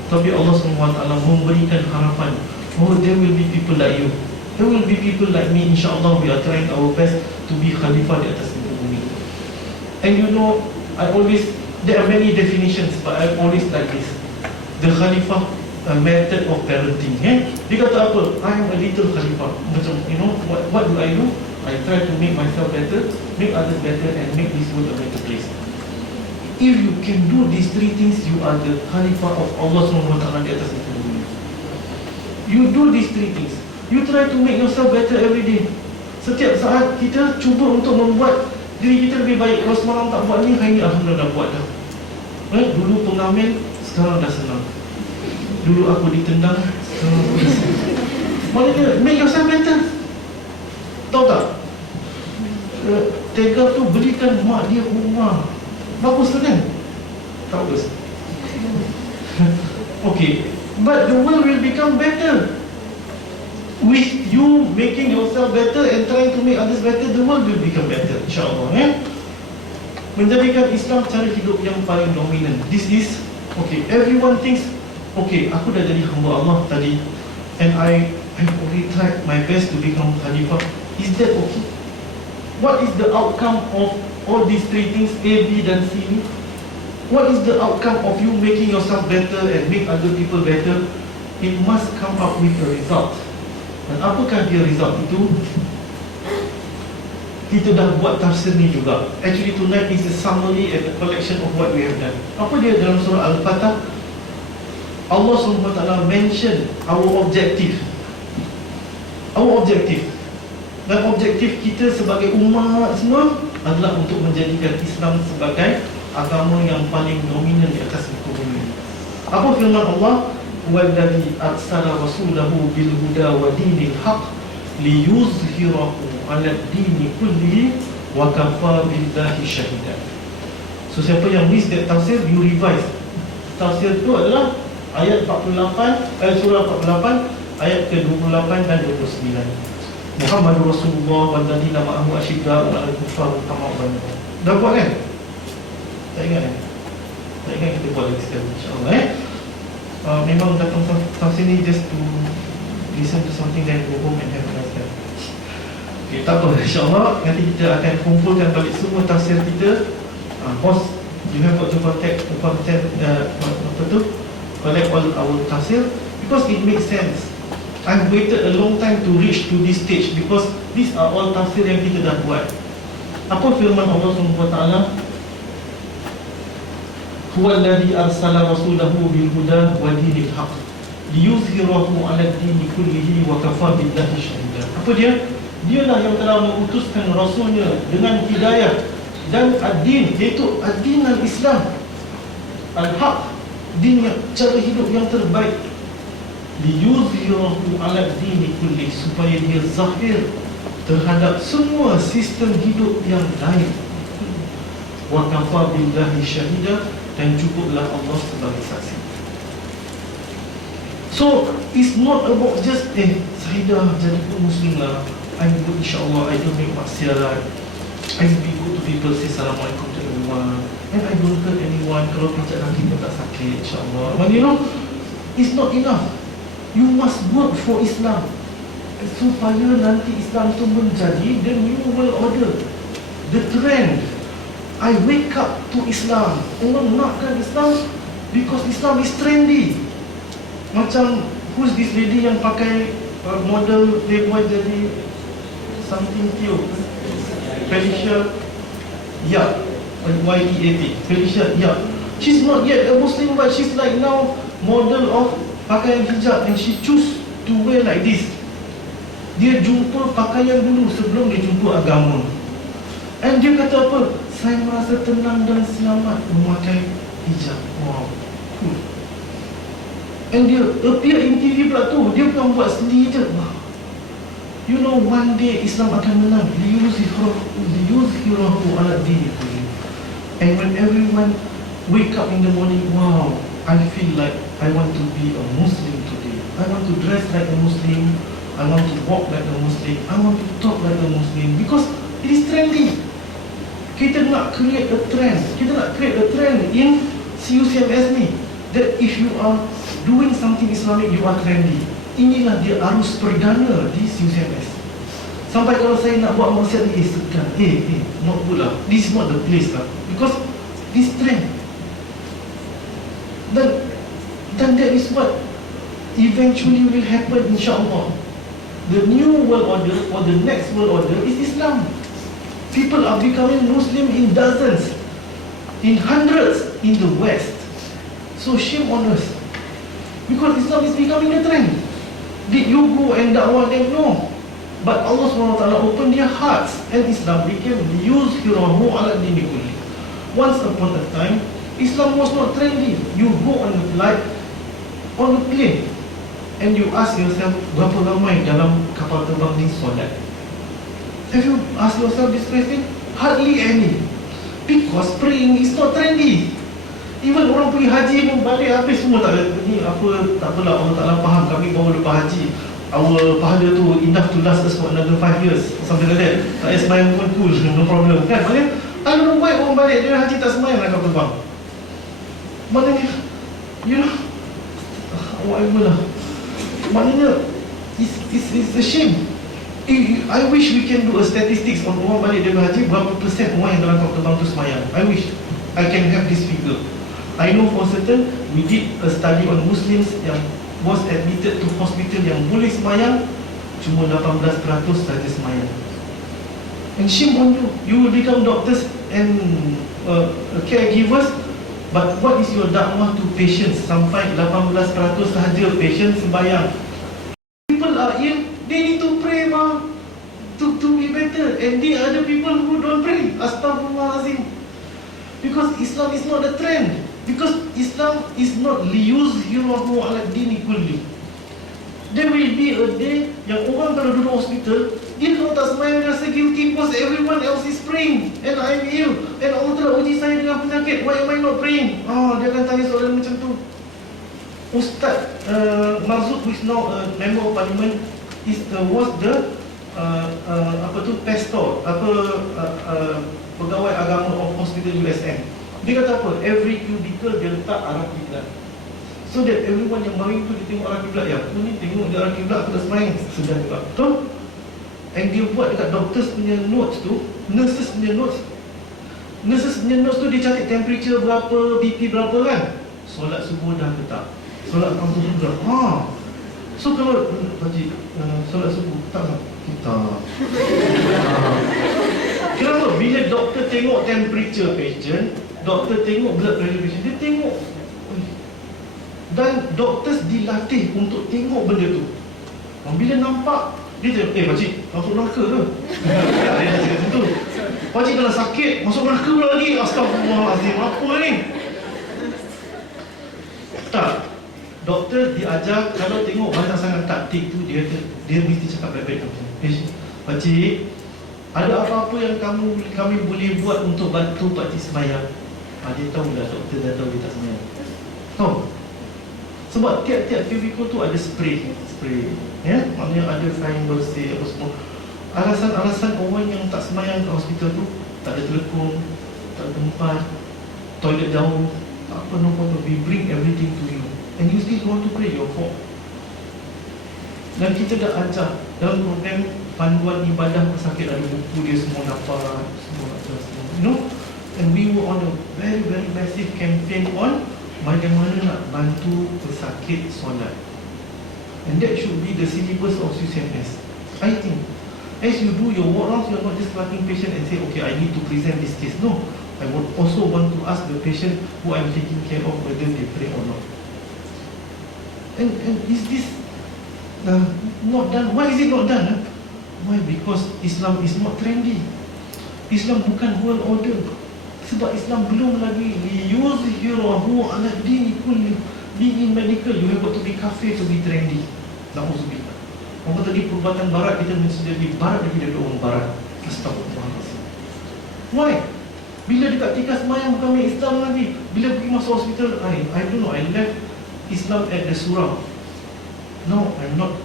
Tapi Allah SWT memberikan harapan, oh, there will be people like you, there will be people like me. InsyaAllah we are trying our best to be khalifah di atas muka bumi. And you know, there are many definitions, but I always like this, the khalifah method of parenting. Dia kata apa? I am a little khalifah. Macam, you know, what do? I try to make myself better, make others better, and make this world a better place. If you can do these three things, you are the khalifah of Allah SWT di atas muka bumi. You do these three things. You try to make yourself better every day. Setiap saat kita cuba untuk membuat diri kita lebih baik. Kalau semalam tak buat ni, hari ni alhamdulillah dah buat dah. Dulu pengamen, sekarang dah senang. Dulu aku ditendang, sekarang aku dah senang. Maknanya, make yourself better. Tahu tak? Tega tu belikan mak dia rumah. Bagus kan? Tak bagus. Okay, but the world will become better with you making yourself better and trying to make others better. The world will become better, insyaAllah. Menjadikan Islam cara hidup yang paling dominan. This is, okay, everyone thinks, okay, aku dah jadi hamba Allah tadi, and I have already tried my best to become Khalifah. Is that okay? What is the outcome of all these three things, A, B dan C ni? What is the outcome of you making yourself better and make other people better? It must come up with a result. Dan apakah dia result itu? Kita dah buat tafsir ni juga. Actually tonight is a summary and a collection of what we have done. Apa dia dalam surah Al-Fatah? Allah SWT mention our objective. Our objective. Dan objektif kita sebagai umat semua adalah untuk menjadikan Islam sebagai agama yang paling dominan di atas muka bumi. Apa firman Allah? Walladzi arsala rasulahu bil huda wa dinil haq liyuzhirahu 'ala ad-dini kullihi wa kafa billahi shahida. So siapa yang miss that tafsir, you revise. Tafsir itu adalah ayat 48, surah 48 ayat ke-28 dan 29. Muhammadur Rasulullah walladzina ma'ahu asyidda'u 'alal kuffar ruhama'u bainahum. Dah buat kan? Tak ingat kan? Tak ingat kita buat lagi sekali insya-Allah memang datang tafsir ni just to listen to something then go home and have a nice time. Okay, tak apa, insyaAllah nanti kita akan kumpulkan balik semua tafsir kita. Boss, you have got to collect all our tafsir because it makes sense. I've waited a long time to reach to this stage because these are all tafsir yang kita dah buat. Apa firman Allah SWT? Huwallazi arsala rasulahu bil huda wa dinil haq liyuzhirahu 'ala ad-dini kullihi wa kafa billahi shahida. Apa dia? Dialah yang telah mengutuskan rasulnya dengan hidayah dan ad-din, iaitu ad-din al-Islam, al-haq, din yang cara hidup yang terbaik. Liyuzhirahu 'ala ad-dini kullihi, supaya dia zahir terhadap semua sistem hidup yang lain. Wa kafa billahi shahida, dan cukuplah Allah sebagai saksi. So it's not about just saya dah jadi Muslim lah, I'm good insyaAllah, I don't make maksiat, I be good to people, say Assalamualaikum to everyone, and I don't hurt anyone. Kalau pijak kaki pun tak sakit insyaAllah. But you know, it's not enough. You must work for Islam supaya nanti Islam tu menjadi the new world order, the trend. I wake up to Islam. Orang nakkan Islam because Islam is trendy. Macam who's this lady yang pakai model playboy jadi something cute? Felicia Yap, YEAT, Felicia Yap. She's not yet a Muslim, but she's like now model of pakaian hijab, and she choose to wear like this. Dia jumpa pakaian dulu sebelum dia jumpa agama. And dia kata apa? Saya merasa tenang dan selamat memakai hijab. Wow, cool. And dia appear in TV pula tu. Dia bukan buat sendiri je. Wow. You know, one day Islam akan menang. Liyuzhirahu 'ala ad-dini kullihi. And when everyone wake up in the morning, wow, I feel like I want to be a Muslim today. I want to dress like a Muslim. I want to walk like a Muslim. I want to talk like a Muslim. Because it is trendy. Kita nak create a trend. Kita nak create a trend in CUCMS ni, that if you are doing something Islamic, you are trendy. Inilah dia arus perdana di CUCMS. Sampai kalau saya nak buat maksiat ni, segan, not good lah, this is not the place lah, because this trend. Dan that is what eventually will happen insyaAllah. The new world order or the next world order is Islam. People are becoming Muslim in dozens, in hundreds in the West. So shame on us, because Islam is becoming the trend. Did you go and dakwah them? No. But Allah SWT opened their hearts, and Islam became liyuzhirahu 'ala ad-dini kullihi. Once upon a time, Islam was not trendy. You go on a flight, on a plane, and you ask yourself, berapa ramai dalam kapal terbang ni solat? Have you asked yourself this question? Hardly any. Because praying is not trendy. Even orang pergi haji pun balik habis semua tak ada. Ni apa, tak apalah, Allah Ta'ala faham, kami baru lepas haji. Our pahala tu enough to last us for another 5 years, something like that. Tak payah sembahyang pun cool, no problem. Kan? Maknanya, I don't know why orang balik dia haji tak sembahyang nak kapal terbang. Maknanya, you know, whatever lah. Maknanya, it's a shame. I wish we can do a statistics on orang balik dari haji, berapa persen orang yang dalam kapal terbang tu semayang. I wish I can have this figure. I know for certain we did a study on Muslims yang was admitted to hospital yang boleh semayang cuma 18% saja semayang. And shame on you. You will become doctors and caregivers, but what is your dakwah to patients? Sampai 18% sahaja patient sembahyang. People are ill, they need to pray to be better. And there are the people who don't pray. Astaghfirullahalazim. Because Islam is not a trend. Because Islam is not liyuzhirahu ala dini kulli. There will be a day yang orang kalau duduk hospital, dia kalau tak sembahyang dia rasa guilty because everyone else is praying and I'm ill and Allah telah uji saya dengan penyakit. Why am I not praying? Dia akan tanya soalan macam tu. Ustaz Marzuq, who is now a member of parliament, was the pastor, pegawai agama of hospital USM. Dia kata apa? Every cubicle dia letak arah kiblat, so that everyone yang main tu dia tengok arah kiblat. Ya, aku ni tengok dia arah kiblat, aku dah sembahyang. Sedang juga, betul? And dia buat dekat doctors punya notes tu, nurses punya notes tu dia catat temperature berapa, BP berapa kan. Solat subuh dah ke tak? Solat subuh dah. So kalau Pakcik solat subuh tak? Kita kenapa? Bila doktor tengok temperature patient, doktor tengok blood pressure patient, dia tengok. Dan doktor dilatih untuk tengok benda tu. Bila nampak, dia cakap, pakcik, masuk neraka ke? Dia dah cakap tu. Pakcik kalau sakit, masuk neraka pula lagi. Astaghfirullahalazim, apa ni? Tak. Doktor diajar, kalau tengok banyak sangat taktik tu, dia mesti cakap baik-baik. Pakcik, ada apa-apa yang kami boleh buat untuk bantu pakcik sembahyang? Dia tahu dah, doktor dah tahu dia tak sembahyang. Tahu? Sebab tiap-tiap cubicle tu ada spray, ya, maknanya ada kain bersih apa semua. Alasan orang yang tak sembahyang ke hospital tu, tak ada telekung, tak ada tempat, toilet jauh, tak apa, no problem. We bring everything to you, and you still want to pray, your fault. Dan kita dah ajar dalam program panduan ibadah pesakit, ada buku dia semua dapat, semua semua, you know. And we were on a very very massive campaign on bagaimana nak bantu pesakit solat. And that should be the syllabus of CCMS. I think as you do your work rounds, you are not just plugging patient and say, okay, I need to present this case. No, I would also want to ask the patient who I am taking care of whether they pray or not. And is this not done? Why is it not done? Why? Because Islam is not trendy. Islam bukan world order. Sebab Islam belum lagi liyuzhirahu ala dini kulli. Being in medical, you have got to be kafir to be trendy. Na'udzubillah. Orang tadi perubatan barat, kita mesti jadi barat lagi dari orang barat. Astagfirullahaladzim. Why? Bila dekat tikas semayang bukan main Islam lagi. Bila pergi masuk hospital, I don't know, I left Islam at the surau. No, I'm not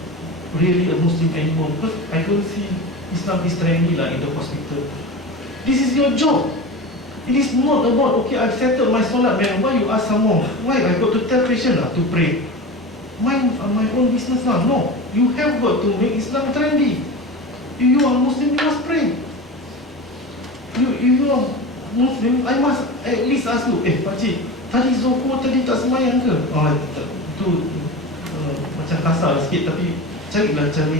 really a Muslim anymore because I don't see Islam is trendy lah in the hospital. This is your job. It is not about, okay, I've settled my solat, man, why you ask some more? Why? I've got to tell Christian to pray. My own business lah. No, you have got to make Islam trendy. If you are Muslim, you must pray. If you are Muslim, I must at least ask you, pakcik, tadi Zohor tadi tak semayang ke? Itu macam kasar sikit, tapi carilah cara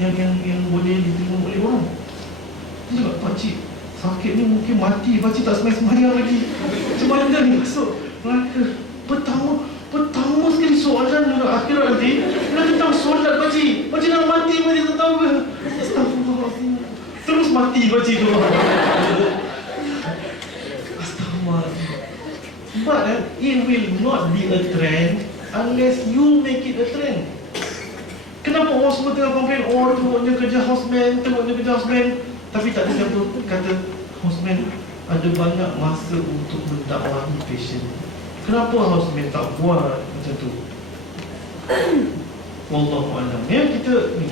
yang boleh diterima oleh orang. Dia cakap, pakcik, sakit ni mungkin mati, pakcik tak semayang lagi. Macam mana ni masuk neraka? Pertama sekali soalan dekat akhirat nanti, dia tentang solat pakcik. Pakcik dah mati, pakcik tak tahu ke? Astagfirullahaladzim. Terus mati pakcik tu. Astagfirullahaladzim. But it will not be a trend unless you make it a trend. Kenapa orang semua tengah komplain, tengoknya kerja houseman, tapi tak ada siapa kata houseman ada banyak masa untuk mendakwahi patient. Kenapa houseman tak buat macam tu? Wallahu a'lam. Kita ni,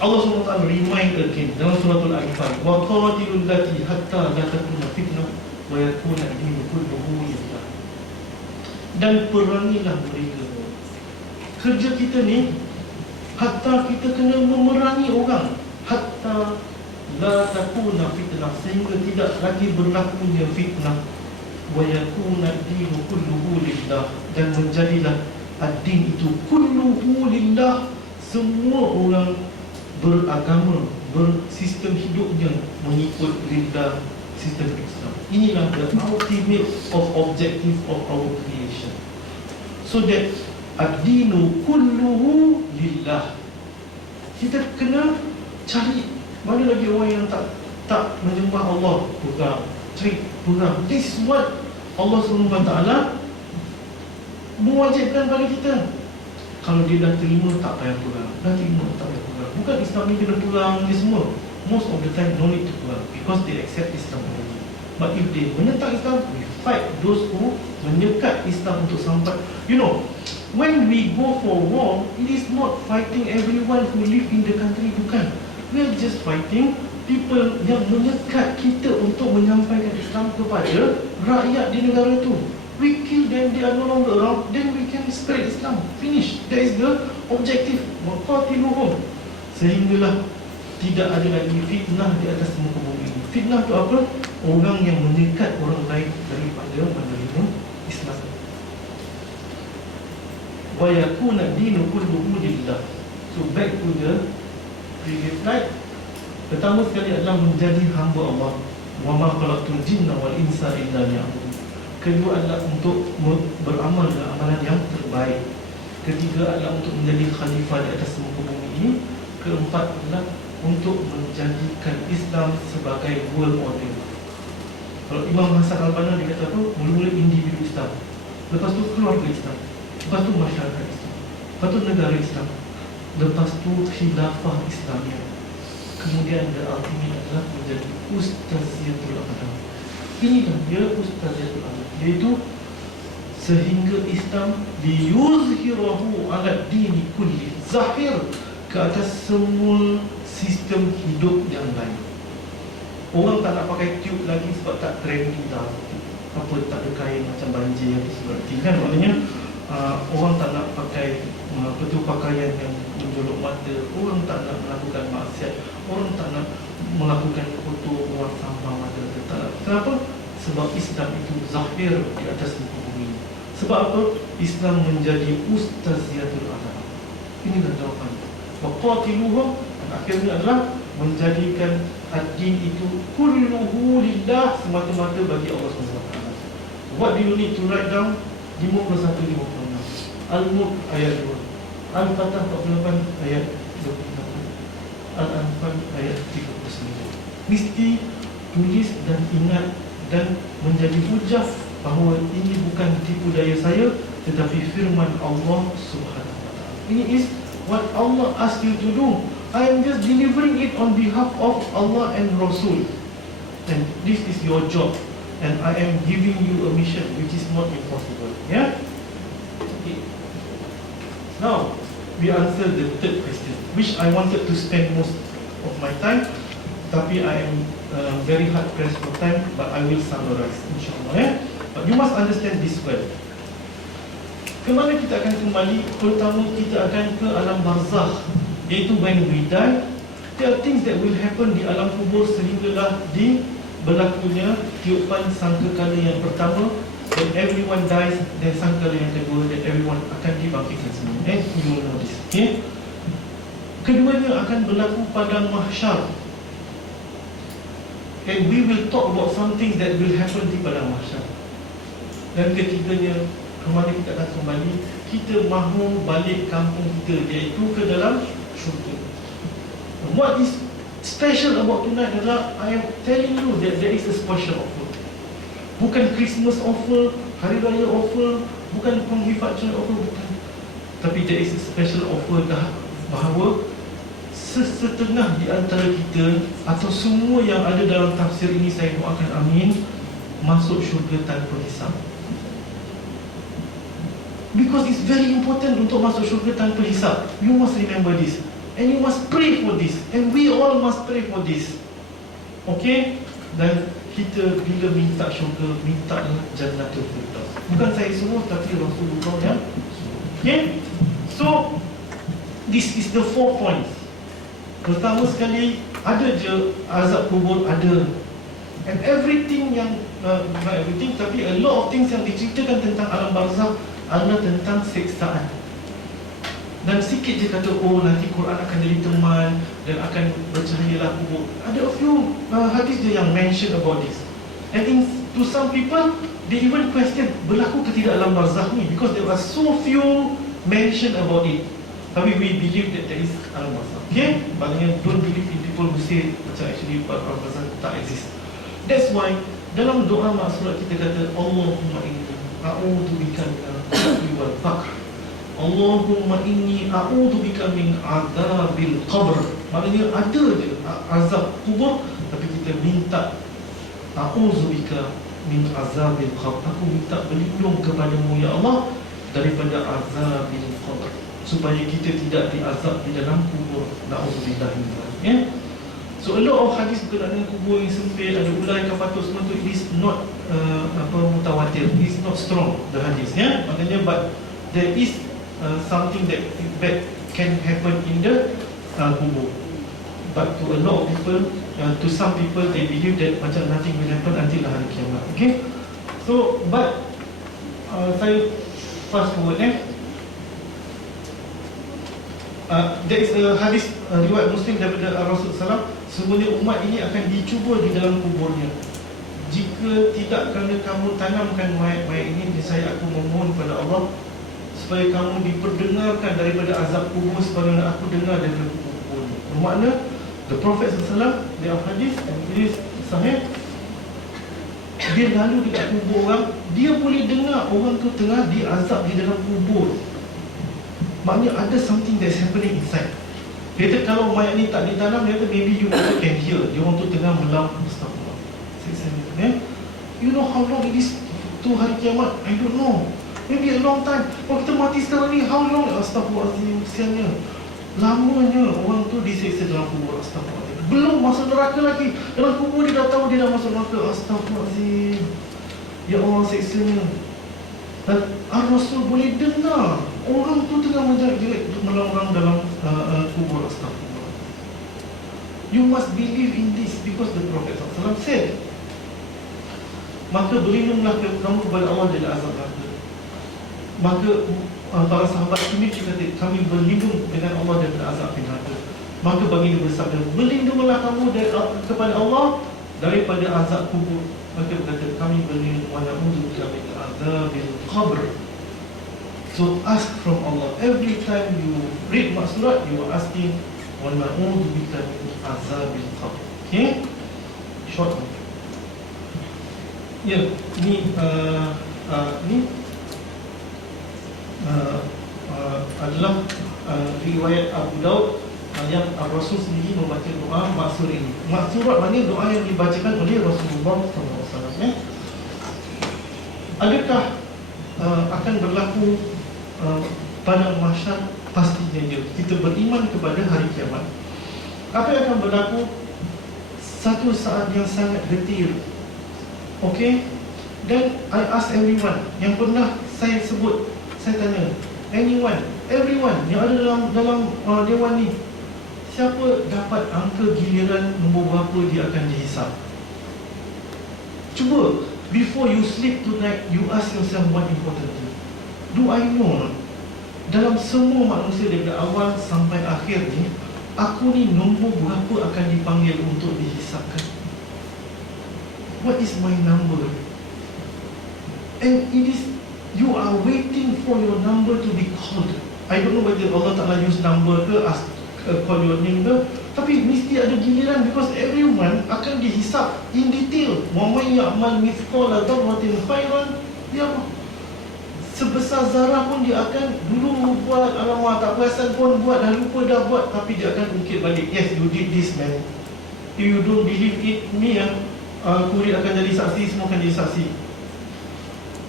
Allah SWT remind again dalam surah Al-Anfal, wa qatilul lati hatta la takuna fitnah wa yakuna ad-dinu kulluhu lillah. Dan perangilah mereka. Kerja kita ni hatta kita kena memerangi orang, hatta la takuna fitnah, sehingga tidak lagi berlakunya fitnah, wa yakuna ad-dinu kulluhu lillah, dan menjadilah ad-din itu kulluhu lillah, semua orang beragama, bersistem hidupnya mengikut lidah sistem Islam. Inilah the ultimate of objective of our creation. So that ad-dinu kulluhu lillah. Kita kena cari mana lagi orang yang tak menyembah Allah. Pegang, cari pegang. This is what Allah SWT mewajibkan pada kita. Kalau dia dah terima, tak payah pegang. Dah terima, tak payah pegang. Bukan Islam ni kena pegang ni semua. Most of the time, no need to pegang, because they accept Islam already. But if they menentang Islam, we fight those who menyekat Islam untuk sampai. You know, when we go for war, it is not fighting everyone who live in the country. Bukan. We are just fighting people yang menyekat kita untuk menyampaikan Islam kepada rakyat di negara itu. We kill them, they are no longer around, then we can spread Islam. Finish. That is the objective. Waqatiluhum. Sehinggalah tidak ada lagi fitnah di atas muka bumi ini. Fitnah itu apa? Orang yang menyekat orang lain daripada menerima Islam. Wa yakuna dinu kulluhu lillah. So back to the previous slide. Pertama sekali adalah menjadi hamba Allah. Wa ma khalaqtul jinna wal insa illa liya'budun. Kedua adalah untuk beramal dengan amalan yang terbaik. Ketiga adalah untuk menjadi khalifah di atas muka bumi ini. Keempat adalah untuk menjadikan Islam sebagai world order. Kalau Imam Hasan Al-Banna dia kata apa? Mula-mula individu Islam, lepas tu keluarga Islam, lepas tu masyarakat Islam, lepas tu negara Islam, lepas tu khilafah Islamiyah. Kemudian the ultimate adalah menjadi Ustaziyatul Adab. Inilah dia Ustaziyatul Adab, iaitu sehingga Islam liyuzhirahu ala dini kulli, zahir ke atas semua sistem hidup yang lain. Orang tak nak pakai tube lagi sebab tak trendy dah. Apa, tak ada kain macam banjir apa seperti kan. Maknanya orang tak nak pakai pakaian yang menjolok mata. Orang tak nak melakukan maksiat. Orang tak nak melakukan foto buang sampah mata. Tak nak. Kenapa? Sebab Islam itu zahir di atas muka bumi. Sebab apa? Islam menjadi Ustaziyatul Adab. Inilah jawapan. Waqatiluhum, akhirnya adalah menjadikan ad-din itu kulluhu lillah, semata-mata bagi Allah SWT. What do you need to write down? 51-56 Al-Mulk ayat 2, Al-Fatah 48 ayat 28, Al-Anfal ayat 39. Mesti tulis dan ingat dan menjadi hujah bahawa ini bukan tipu daya saya, tetapi firman Allah SWT. Ini is what Allah asked you to do. I am just delivering it on behalf of Allah and Rasul. And this is your job. And I am giving you a mission which is not impossible. Yeah? Okay. Now, we answer the third question, which I wanted to spend most of my time. Tapi I am very hard pressed for time, but I will summarize, insyaAllah. Yeah? But you must understand this well. Kemana kita akan kembali? Pertama, kita akan ke alam barzakh, iaitu when we die, there are things that will happen di alam kubur sehinggalah di berlakunya tiupan sangkakala yang pertama. When everyone dies, then sangkakala yang kedua, then everyone akan dibangkitkan semua. And you will know this. Okay? Keduanya akan berlaku pada mahsyar. And we will talk about some things that will happen di padang mahsyar. Dan ketiganya, kemana kita akan kembali? Kita mahu balik kampung kita, iaitu ke dalam syurga. What is special about tonight adalah I am telling you that there is a special offer. Bukan Christmas offer, Hari Raya offer, bukan penghifatan offer, bukan. Tapi there is a special offer bahawa sesetengah di antara kita atau semua yang ada dalam tafsir ini, saya doakan amin, masuk syurga tanpa hisab. Because it's very important untuk masuk syurga tanpa hisab. You must remember this. And you must pray for this. And we all must pray for this. Okay? Dan kita bila minta syurga, mintalah Jannatul Firdaus. Bukan saya semua, tapi Rasulullah yang. Okay? So, this is the 4 points. Pertama sekali, ada je azab kubur, ada. And everything yang, not everything, tapi a lot of things yang diceritakan tentang alam barzakh adalah tentang siksaan. Dan sikit je kata, oh nanti Quran akan jadi teman dan akan bercahayalah kubur. Ada a few hadis je yang mention about this. And to some people, they even question, berlaku ke tidak alam barzakh ni? Because there are so few mention about it. Tapi we believe that there is alam barzakh. Okay? Maknanya don't believe in people who say macam actually alam barzakh tak exist. That's why dalam doa maksurat kita kata, Allahumma inni a'udzubika min al-kufri wal faqr. Allahumma inni a'udzubika min adzabil qabr. Maknanya ada je azab kubur, tapi kita minta a'udzubika min azabil qabr. Aku minta berlindung kepadamu ya Allah daripada azabil qabr, supaya kita tidak diazab di dalam kubur. Na'udzubillah min dzalik. Ya. So a lot of hadis berkenaan dengan kubur yang sempit, ada ulai kafatus, semua tu, it is not mutawatir, it is not strong, the hadis, ya. Maknanya but there is something that can happen in the kubur. But to a lot of people, to some people, they believe that macam nothing will happen until hari kiamat. Okay. So but saya fast forward. There is a hadis riwayat Muslim daripada Rasulullah SAW. Semuanya umat ini akan dicuba di dalam kuburnya. Jika tidak kerana kamu tanamkan mayat-mayat ini, saya aku memohon kepada Allah supaya kamu diperdengarkan daripada azab kubur sebagaimana aku dengar daripada kubur. Bermakna the Prophet SAW, dia hadis and it is sahih, dia lalu dekat kubur orang, dia boleh dengar orang tu tengah diazab di dalam kubur. Maknanya ada something that's happening inside. Dia kata kalau mayat ni tak ditanam, dia kata maybe you also can hear dia orang tu tengah melam. Astagfirullah. You know how long it is to hari kiamat? I don't know. Maybe a long time. Kalau kita mati sekarang ni, how long? Astagfirullahaladzim, kesiannya. Lamanya orang tu diseksa dalam kubur. Astagfirullahaladzim. Belum masuk neraka lagi. Dalam kubur dia dah tahu dia dah masuk neraka. Astagfirullahaladzim. Ya Allah, seksanya. Dan Rasul boleh dengar orang tu tengah menjerit melorang dalam kubur. Astagfirullah. You must believe in this because the Prophet SAW said, maka berlindunglah kamu kepada Allah dari azab neraka. Maka para sahabat ini kata, kami berlindung dengan Allah daripada azab neraka. Maka baginda bersabda, berlindunglah kamu kepada Allah daripada azab kubur. Maka berkata, kami berlindung wa na'udzubika min azabil qabr. So ask from Allah. Every time you read maksurat, you are asking wa na'udzubika min azabil qabr. Okay? Short one. Ya, ini adalah riwayat Abu Daud yang Rasul sendiri membaca doa maksur ini. Maksurat maknanya doa yang dibacakan oleh Rasulullah SAW. Adakah akan berlaku pada mahsyar? Pastinya ya. Kita beriman kepada hari kiamat. Apa yang akan berlaku? Satu saat yang sangat detil. Okay. Dan I ask everyone yang pernah saya sebut, saya tanya anyone, everyone yang ada dalam dewan ni, siapa dapat angka giliran nombor berapa dia akan dihisap? Cuba before you sleep tonight, you ask yourself one important thing. Do I know dalam semua manusia daripada awal sampai akhir ni, aku ni nombor berapa akan dipanggil untuk dihisapkan? What is my number? And it is, you are waiting for your number to be called. I don't know whether Allah Ta'ala use number ke, call your name ke, tapi mesti ada giliran because everyone akan dihisap in detail. Wa may ya'mal mithqala dzarratin khairan yarah. Sebesar zarah pun dia akan dulu buat, alamak tak perasan pun buat, dah lupa dah buat, tapi dia akan ungkit balik. Yes, you did this man. If you don't believe it, me kulit akan jadi saksi, semua akan jadi saksi.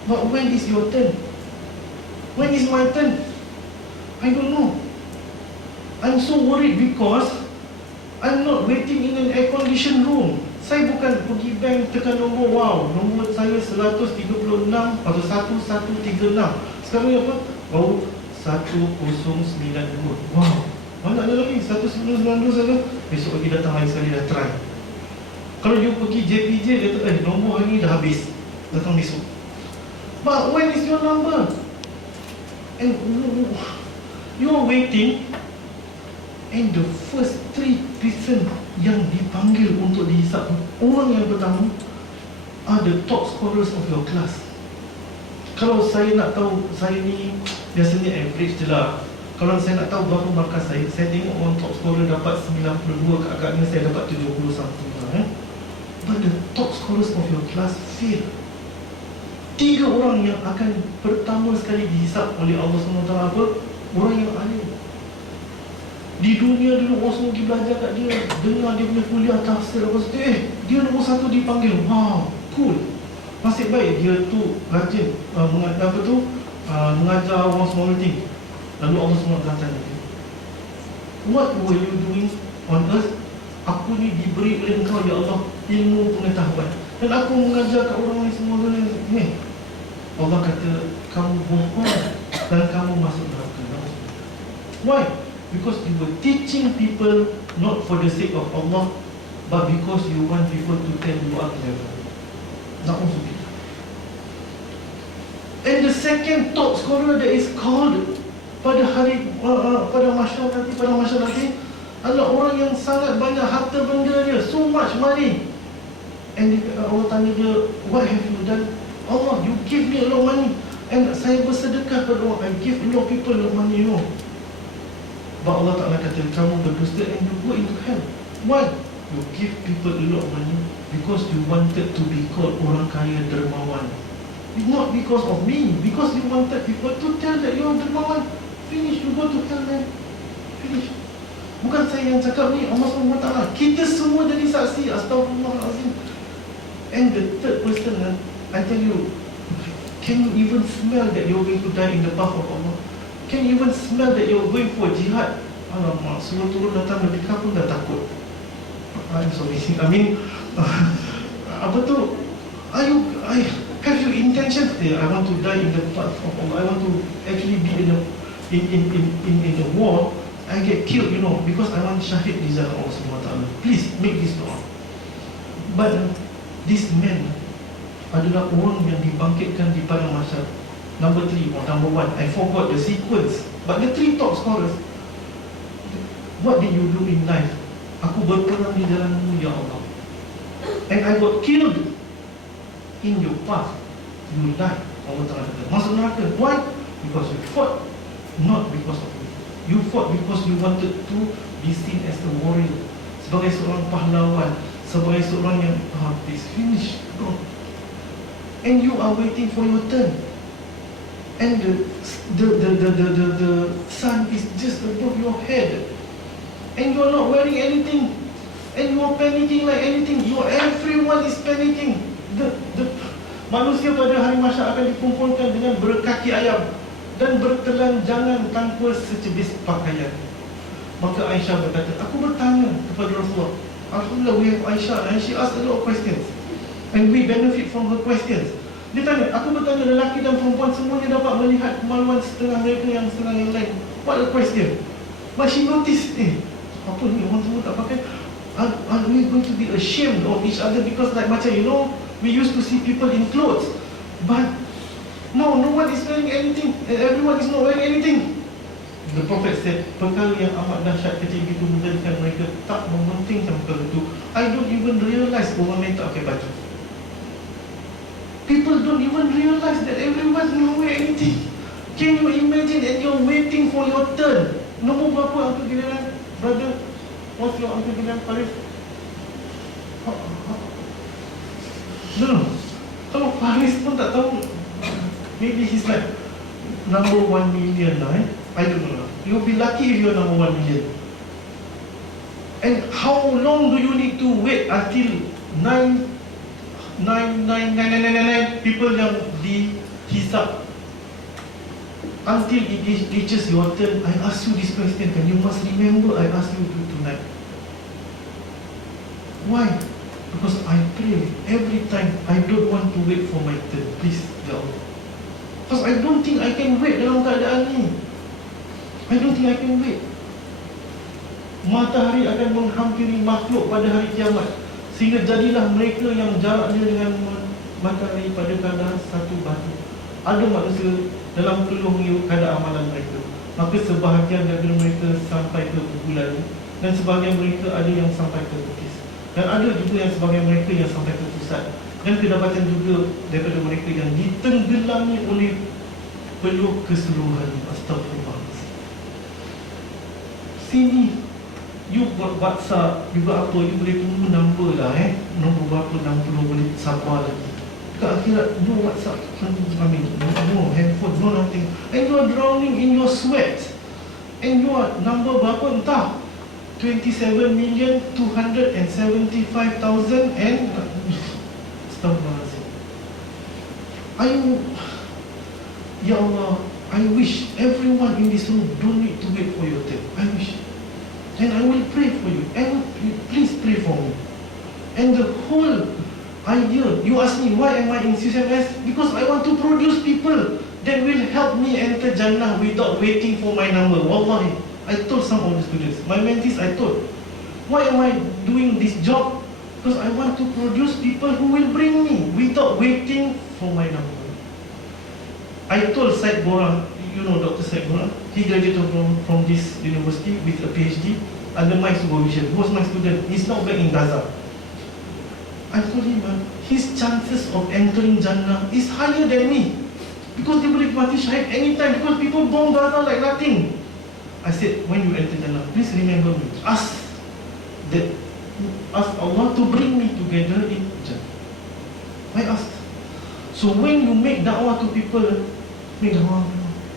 But when is your turn? When is my turn? I don't know. I'm so worried because I'm not waiting in an air-conditioned room. Saya bukan pergi bank tekan nombor, wow, nombor saya 136 atau 1136. Sekarang ni apa? Oh, 1092. Wow, mana ada lagi? 1092 saja. Besok lagi datang lagi sekali, dah try. Kalau you pergi JPJ, dia kata, nombor hari ni dah habis, datang besok. But when is your number? And you are waiting, and the first 3 person yang dipanggil untuk dihisap, orang yang pertama are the top scholars of your class. Kalau saya nak tahu, saya ni biasanya average je lah. Kalau saya nak tahu berapa markah saya tengok orang top scholar dapat 92, agaknya saya dapat 70 something lah. But the top scholars of your class fail. 3 orang yang akan pertama sekali dihisap oleh Allah SWT apa? Orang yang alim. Di dunia dulu orang semua pergi belajar kat dia, dengar dia punya kuliah tafsir apa semua, dia nombor 1 dipanggil. Wow, cool. Nasib baik dia tu rajin mengajar orang semua meeting. Lalu Allah SWT tanya dia, what were you doing on earth? Aku ni diberi oleh engkau ya Allah ilmu pengetahuan, dan aku mengajar kat orang ni semua ni. Allah kata, kamu bohong dan kamu masuk neraka. Why? Because you were teaching people not for the sake of Allah, but because you want people to tell you are clever. Na'udzubillah. And the second top scholar that is called pada hari pada mahsyar nanti adalah orang yang sangat banyak harta benda dia, so much money. And Allah tanya dia, what have you done? Allah, you give me a lot of money, and saya bersedekah pada orang, I give a lot of people a lot of money, you know. But Allah Ta'ala kata, kamu berdusta and you go into hell. Why? You give people a lot of money because you wanted to be called orang kaya dermawan. Not because of me, because you wanted people to tell that you are dermawan. Finish, you go to hell man. Finish. Bukan saya yang cakap ni, Allah SWT. Kita semua jadi saksi. Astaghfirullahalazim. And the third person, I tell you, can you even smell that you're going to die in the path of Allah? Can you even smell that you're going for jihad? Alamak, suruh turun datang Medika pun dah takut. I'm sorry, I mean, apa tu? Have you intention? I want to die in the path of Allah. I want to actually be in the war. I get killed, you know, because I want syahid di jalan Allah SWT. Please make this doa. But this man adalah orang yang dibangkitkan di padang mahsyar. Number 3 or number 1, I forgot the sequence. But the 3 top scholars, what did you do in life? Aku berperang di jalan-Mu ya Allah, and I got killed in your path. You died. Allah Ta'ala kata, masuk neraka. Why? Because you fought, not because of me. You fought because you wanted to be seen as a warrior, sebagai seorang pahlawan, sebagai seorang yang please finish, go. And you are waiting for your turn, and the sun is just above your head, and you are not wearing anything, and you are panicking like anything. Everyone is panicking. The manusia pada hari mahsyar akan dikumpulkan dengan berkaki ayam dan bertelanjangan tanpa secebis pakaian. Maka Aisyah berkata, aku bertanya kepada Rasulullah, Alhamdulillah we have Aisyah, and she asked a lot of questions, and we benefit from her questions. Dia tanya, aku bertanya, lelaki dan perempuan semuanya dapat melihat kemaluan setengah mereka yang setengah yang lain. What a question. But she noticed, apa ni, orang semua tak pakai. Are we going to be ashamed of each other? Because like macam, you know, we used to see people in clothes, but no one is wearing anything, everyone is not wearing anything. The Prophet said, perkara yang amat dahsyat kecil itu menjadikan mereka tak mementingkan perkara itu. I don't even realize orang lain tak pakai baju. People don't even realize that everyone is not wearing anything. Can you imagine? And you're waiting for your turn. Nombor berapa angka giliran? Brother, what's your angka giliran, Faris? No. Kalau Faris pun tak tahu, maybe he's like number 1 million lah, I don't know. You'll be lucky if you're number 1 million. And how long do you need to wait until 99999 people yang dihisap? Until it reaches your turn. I ask you this question, and you must remember I ask you tonight. Why? Because I pray every time. I don't want to wait for my turn. Please, Ya Allah. Because I don't think I can wait dalam keadaan ni. I don't think I can wait. Matahari akan menghampiri makhluk pada hari kiamat, sehingga jadilah mereka yang jaraknya dengan matahari pada kadar satu batu. Ada manusia dalam peluh kadar amalan mereka. maka sebahagian daripada mereka sampai ke bulan, dan sebahagian mereka ada yang sampai ke Bugis, dan ada juga yang sebahagian mereka yang sampai ke pusat, dan kedapatan juga daripada mereka yang ditenggelami oleh peluk keseluruhan. Astagfirullah. Sini you buat WhatsApp, you buat apa, you boleh tunggu nombor lah nombor berapa 60 boleh sabar lagi. Kat akhirat, no WhatsApp, no handphone, no nothing, and you are drowning in your sweat, and your number berapa entah, 27,275,000 and Astaghfirullahaladzim. Ya Allah, I wish everyone in this room don't need to wait for your turn. I wish. And I will pray for you. And please pray for me. And the whole idea, you ask me, why am I in CCMS? Because I want to produce people that will help me enter Jannah without waiting for my number. Wallahi, I told some of the students, my mentees, I told, why am I doing this job? Because I want to produce people who will bring me without waiting for my number. I told Syed Bora, you know Dr. Syed Bora, he graduated from this university with a PhD under my supervision. He was my student. He's now back in Gaza. I told him, his chances of entering Jannah is higher than me, because dia boleh mati syahid anytime, because people bomb Gaza like nothing. I said, when you enter Jannah, please remember me. Ask Allah to bring me together in Jannah. I asked. So when you make da'wah to people, make da'wah,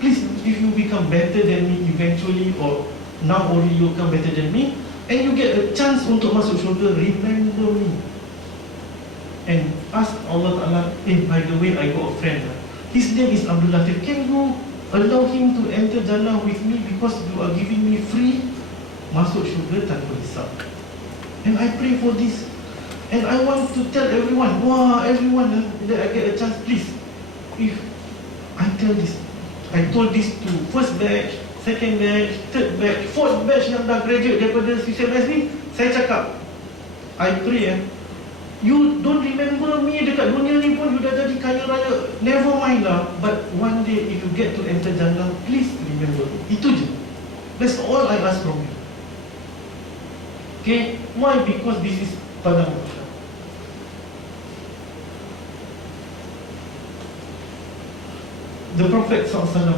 please, if you become better than me eventually, or now already you become better than me, and you get a chance untuk masuk syurga, remember me. And ask Allah Ta'ala, by the way, I got a friend, his name is Abdul Latif, can you allow him to enter Jannah with me, because you are giving me free masuk syurga tanpa hisab. And I pray for this, and I want to tell everyone, everyone that I get a chance, please, if I tell this, I told this to first batch, second batch, third batch, fourth batch yang dah graduate daripada CCMS ni, saya cakap, I pray, you don't remember me dekat dunia ni pun you dah jadi kaya raya, never mind lah, but one day if you get to enter Jannah, please remember me. Itu je. That's all I ask from you. Okay, why? Because this is padang mahsyar. The Prophet SAW,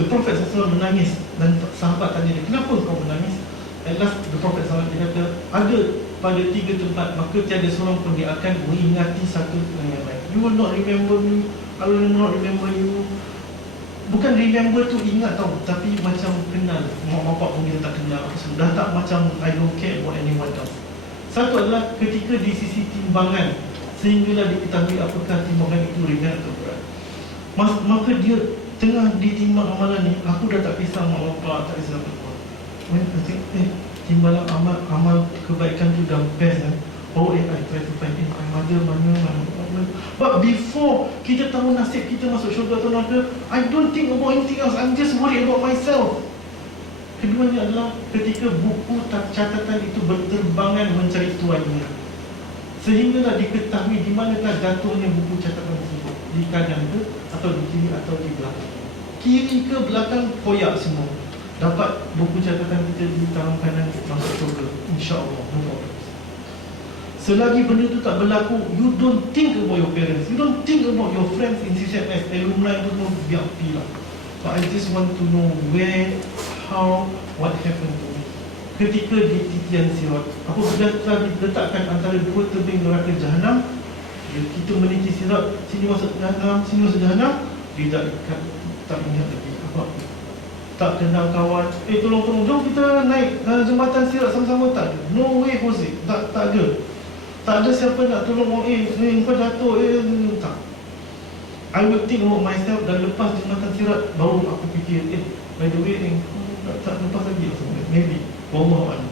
the Prophet SAW menangis, dan sahabat tanya dia, kenapa kau menangis? At last the Prophet SAW dia kata, ada pada 3 tempat, maka tiada seorang pun dia akan mengingati satu dengan yang lain. You will not remember me, I will not remember you. Bukan remember tu ingat tau, tapi macam kenal. Mak bapak pun kita tak kenal, sudah tak macam I don't care about anyone else. Satu adalah ketika di sisi timbangan, sehinggalah diketahui apakah timbangan itu ringan atau berat. Maka dia tengah ditimbang amalan ni, aku dah tak kisah mak bapak, tak kisah apa-apa. Timbalan amal kebaikan tu dah best I try to find my mother mana. But before kita tahu nasib kita masuk syurga atau neraka, I don't think about anything else. I'm just worried about myself. Keduanya adalah ketika buku catatan itu berterbangan mencari tuannya, sehinggalah diketahui di manakah jatuhnya buku catatan tersebut, di kanan ke, atau di kiri, atau di belakang. Kiri ke belakang koyak semua. Dapat buku catatan kita di tangan kanan, masuk syurga, InsyaAllah. Selagi benda itu tak berlaku, you don't think about your parents, you don't think about your friends in CCMS, alumni itu semua biar lah. But I just want to know where, how, what happened to me. Ketika di titian sirat, aku sudah telah diletakkan antara dua tebing neraka jahanam. Kita meniti sirat, sini masuk jahanam, sini masuk jahanam. Dia tak ingat lagi apa-apa, tak kenal kawan. Tolong, jom kita naik jembatan sirat sama-sama. Tak ada, no way Jose, tak ada. Tak ada siapa nak tolong, kau jatuh, tak. I will think about myself, dan lepas jembatan sirat, baru aku fikir, by the way, tak lepas lagi, maybe, Wallahualam.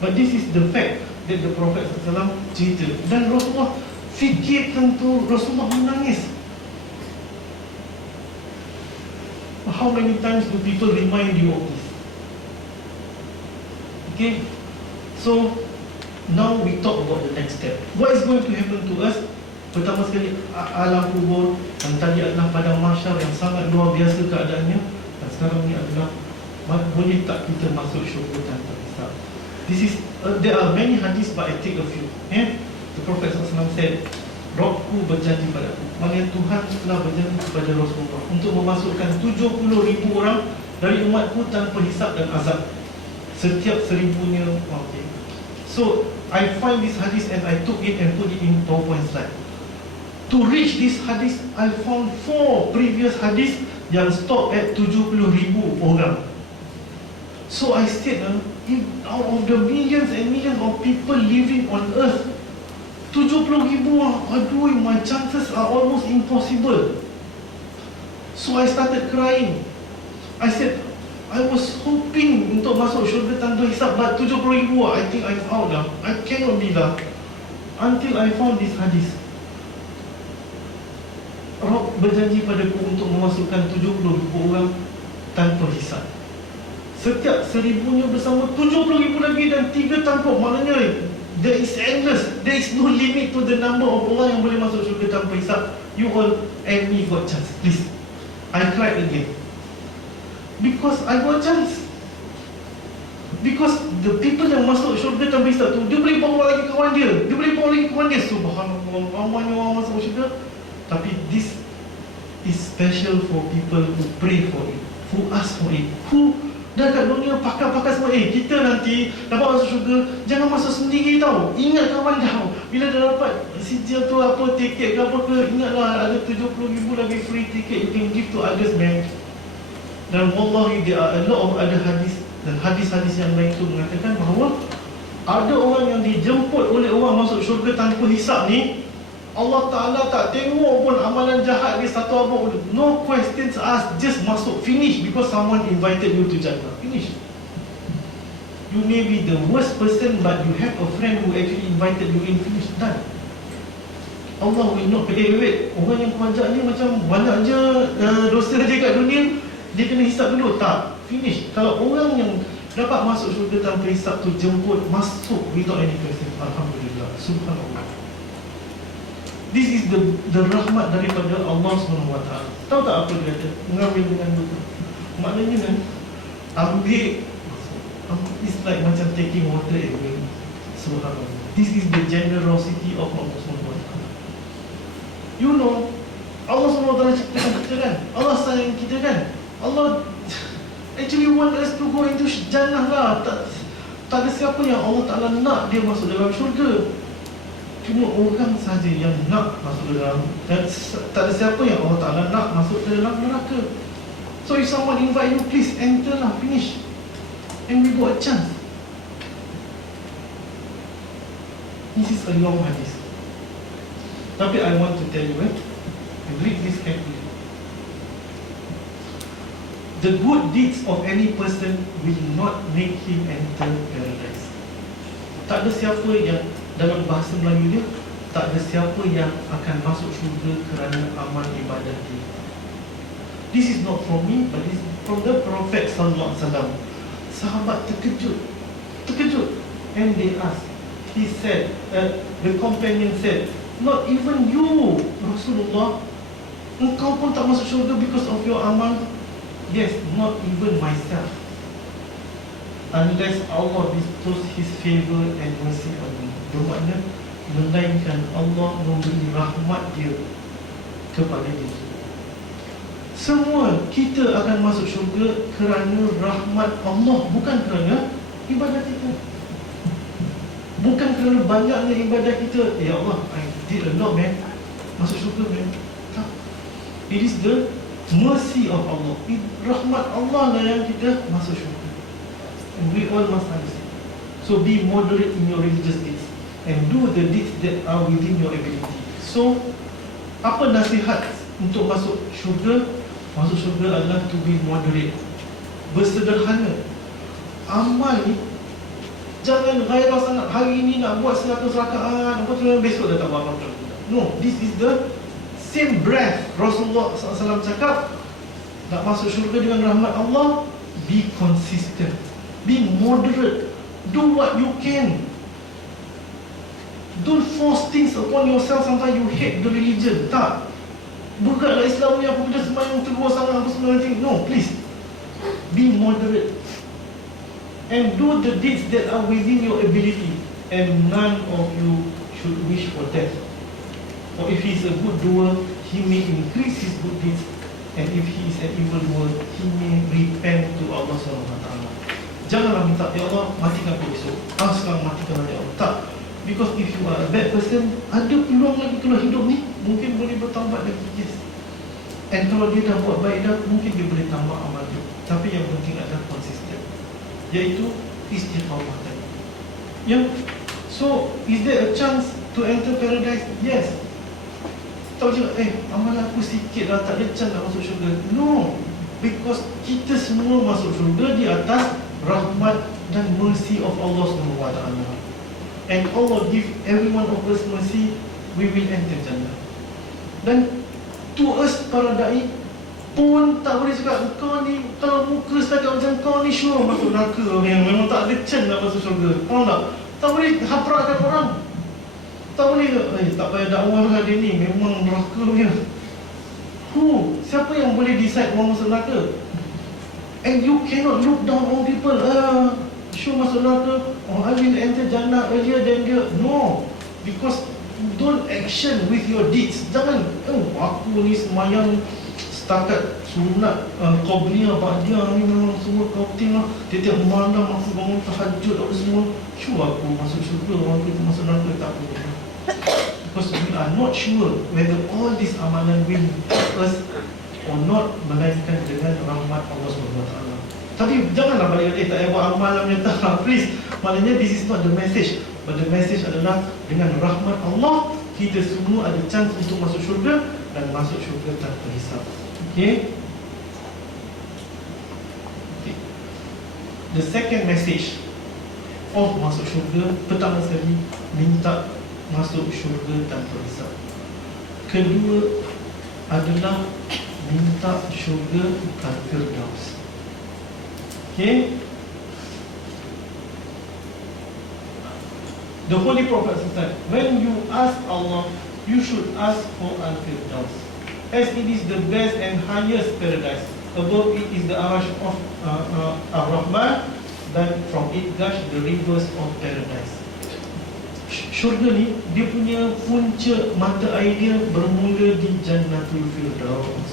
But this is the fact that the Prophet SAW cerita. Dan Rasulullah fikirkan tu, Rasulullah menangis. How many times do people remind you of this? Okay, So now we talk about the next step. What is going to happen to us? Pertama sekali, alam kubur yang tadi adalah padang mahsyar yang sangat luar biasa keadaannya, dan sekarang ni adalah boleh tak kita masuk syurga tanpa hisab. This is there are many hadis, but I take a few. The Prophet SAW said, Robku berjanji padaku, maknanya Tuhan telah berjanji kepada Rasulullah untuk memasukkan 70,000 orang dari umatku tanpa hisab dan azab. Setiap 1000-nya. Okay. So I find this hadis and I took it and put it in PowerPoint slide. To reach this hadis, I found 4 previous hadis yang stop at 70,000 orang. So I said, if out of the millions and millions of people living on earth, 70,000 orang, aduh, my chances are almost impossible. So I started crying. I said, I was hoping untuk masuk syurga tanpa hisab, but 70,000, I think I'm out lah. I cannot be lah. Until I found this hadis. Rob berjanji padaku untuk memasukkan 70,000 orang tanpa hisab. Setiap 1000-nya bersama 70,000 lagi dan 3 tampuk. Maknanya there is endless. There is no limit to the number of orang yang boleh masuk syurga tanpa hisab. You all and me got chance. Please. I cried again. Because I got chance. Because the people yang masuk syurga tanpa hisab tu, dia boleh bawa lagi kawan dia. Dia boleh bawa lagi kawan dia. Subhanallah, ramainya orang masuk syurga. Tapi this is special for people who pray for it, who ask for it, who dah kat dunia pakar-pakar semua. Kita nanti dapat masuk syurga, jangan masuk sendiri tau. Ingat kawan kau. Bila dah dapat sijil tu apa, tiket ke apa ke, ingatlah ada 70,000 lagi free tiket you can give to others, man. Dan wallahi there are a lot of other hadis, dan hadis-hadis yang lain tu mengatakan bahawa ada orang yang dijemput oleh orang masuk syurga tanpa hisab ni, Allah Ta'ala tak tengok pun amalan jahat dia satu apa. No questions asked, just masuk, finish, because someone invited you to Jannah. Finish. You may be the worst person, but you have a friend who actually invited you in. Finish, done. Allah will not wait. Orang yang kau ajak ni macam banyak je dosa dia kat dunia, dia kena hisap dulu. Tak, finish. Kalau orang yang dapat masuk syurga tanpa hisap tu jemput, masuk without any question, alhamdulillah, subhanallah. This is the rahmat daripada Allah SWT. Tahu tak apa dia kata? Mengambil dengan lupa. Maknanya kan, ambil, it's like macam taking water away. Subhanallah. This is the generosity of Allah SWT. You know, Allah SWT ciptakan kita kan? Allah sayang kita kan? Allah actually want us to go into Jannah lah. Tak ada siapa yang Allah Ta'ala nak dia masuk dalam syurga. Cuma orang saja yang nak masuk dalam, dan tak ada siapa yang Allah Ta'ala nak masuk dalam neraka. So if someone invite you, please enter lah, finish. And we got a chance. This is a long hadis. Tapi I want to tell you, and read this carefully. The good deeds of any person will not make him enter paradise. Tak ada siapa yang, dalam bahasa Melayu dia, tak ada siapa yang akan masuk syurga kerana amal ibadat dia. This is not from me, but this is from the Prophet Sallallahu Alaihi Wasallam. Sahabat terkejut, and they asked. He said, the companion said, not even you, Rasulullah, engkau pun tak masuk syurga because of your amal? Yes, not even myself, unless Allah bestows His favor and mercy on me. Bermakna, melainkan Allah memberi rahmat dia kepada dia. Semua kita akan masuk syurga kerana rahmat Allah, bukan kerana ibadat kita, bukan kerana banyaknya ibadat kita. Ya Allah, I did a lot, man, masuk syurga, man. Tak. It is the mercy of Allah. Rahmat Allah lah yang kita masuk syurga. And we all must understand. So be moderate in your religious deeds and do the deeds that are within your ability. So, apa nasihat untuk masuk syurga? Masuk syurga adalah to be moderate, bersederhana. Amal ni jangan gairah sangat. Hari ni nak buat 100 rakaat, besok dah tak buat apa-apa. No, this is the same breath. Rasulullah SAW cakap, nak masuk syurga dengan rahmat Allah, be consistent, be moderate. Do what you can. Don't force things upon yourself sampai you hate the religion. Tak. Bukanlah Islam ni aku dah sembahyang terus sangat apa semua nanti. No, please. Be moderate. And do the deeds that are within your ability. And none of you should wish for death. For if he is a good doer, he may increase his good deeds. And if he is an evil doer, he may repent to Allah SWT. Janganlah minta, ya Allah, matikan aku esok. Sekarang matikan ya Allah. Tak. Because if you are a bad person, ada peluang lagi kalau hidup ni mungkin boleh bertambah lagi. Yes. And kalau dia dah buat baik dah, mungkin dia boleh tambah amal dia. Tapi yang penting adalah konsisten, iaitu istiqamah tadi. So, is there a chance to enter paradise? Yes. Tak je, amal aku sikit lah, tak ada chance nak masuk syurga. No. Because kita semua masuk syurga di atas rahmat dan mercy of Allah SWT. And Allah give every one of us mercy, we will enter Jannah. Dan to us para da'i pun tak boleh cakap kau ni kalau muka setakat macam kau ni sure masuk neraka, yang memang tak ada chance nak masuk syurga. Faham tak? Tak boleh haprakkan orang. Tak boleh tak payah dakwah lah dia ni, memang neraka punya. Siapa yang boleh decide orang masuk neraka? And you cannot look down on people. Sure masuk neraka, I will enter Jannah earlier than dia. No. Because don't action with your deeds. Jangan, aku ni semayang setakat sunat, qabliyah, ba'diyah ni memang semua kau tengok. Tiap-tiap malam aku bangun tahajud apa semua. Sure aku masuk syurga, orang tu masuk neraka, tak apa. Because we are not sure whether all these amalan will help us or not, melainkan dengan rahmat Allah SWT. Tapi janganlah balik tak payah buat amalan yang tak, please. Maknanya this is not the message. But the message adalah dengan rahmat Allah, kita semua ada chance untuk masuk syurga dan masuk syurga tanpa hisab. Okay? The second message of masuk syurga, pertama sekali, minta masuk syurga tanpa hisab. Kedua adalah minta syurga Al-Firdaus. Okay? The Holy Prophet said, when you ask Allah, you should ask for Al-Firdaus, as it is the best and highest paradise. Above it is the Arash of Ar-Rahman, then from it gush the rivers of paradise. Syurga ni, dia punya punca mata air dia bermula di Jannatul Firdaus.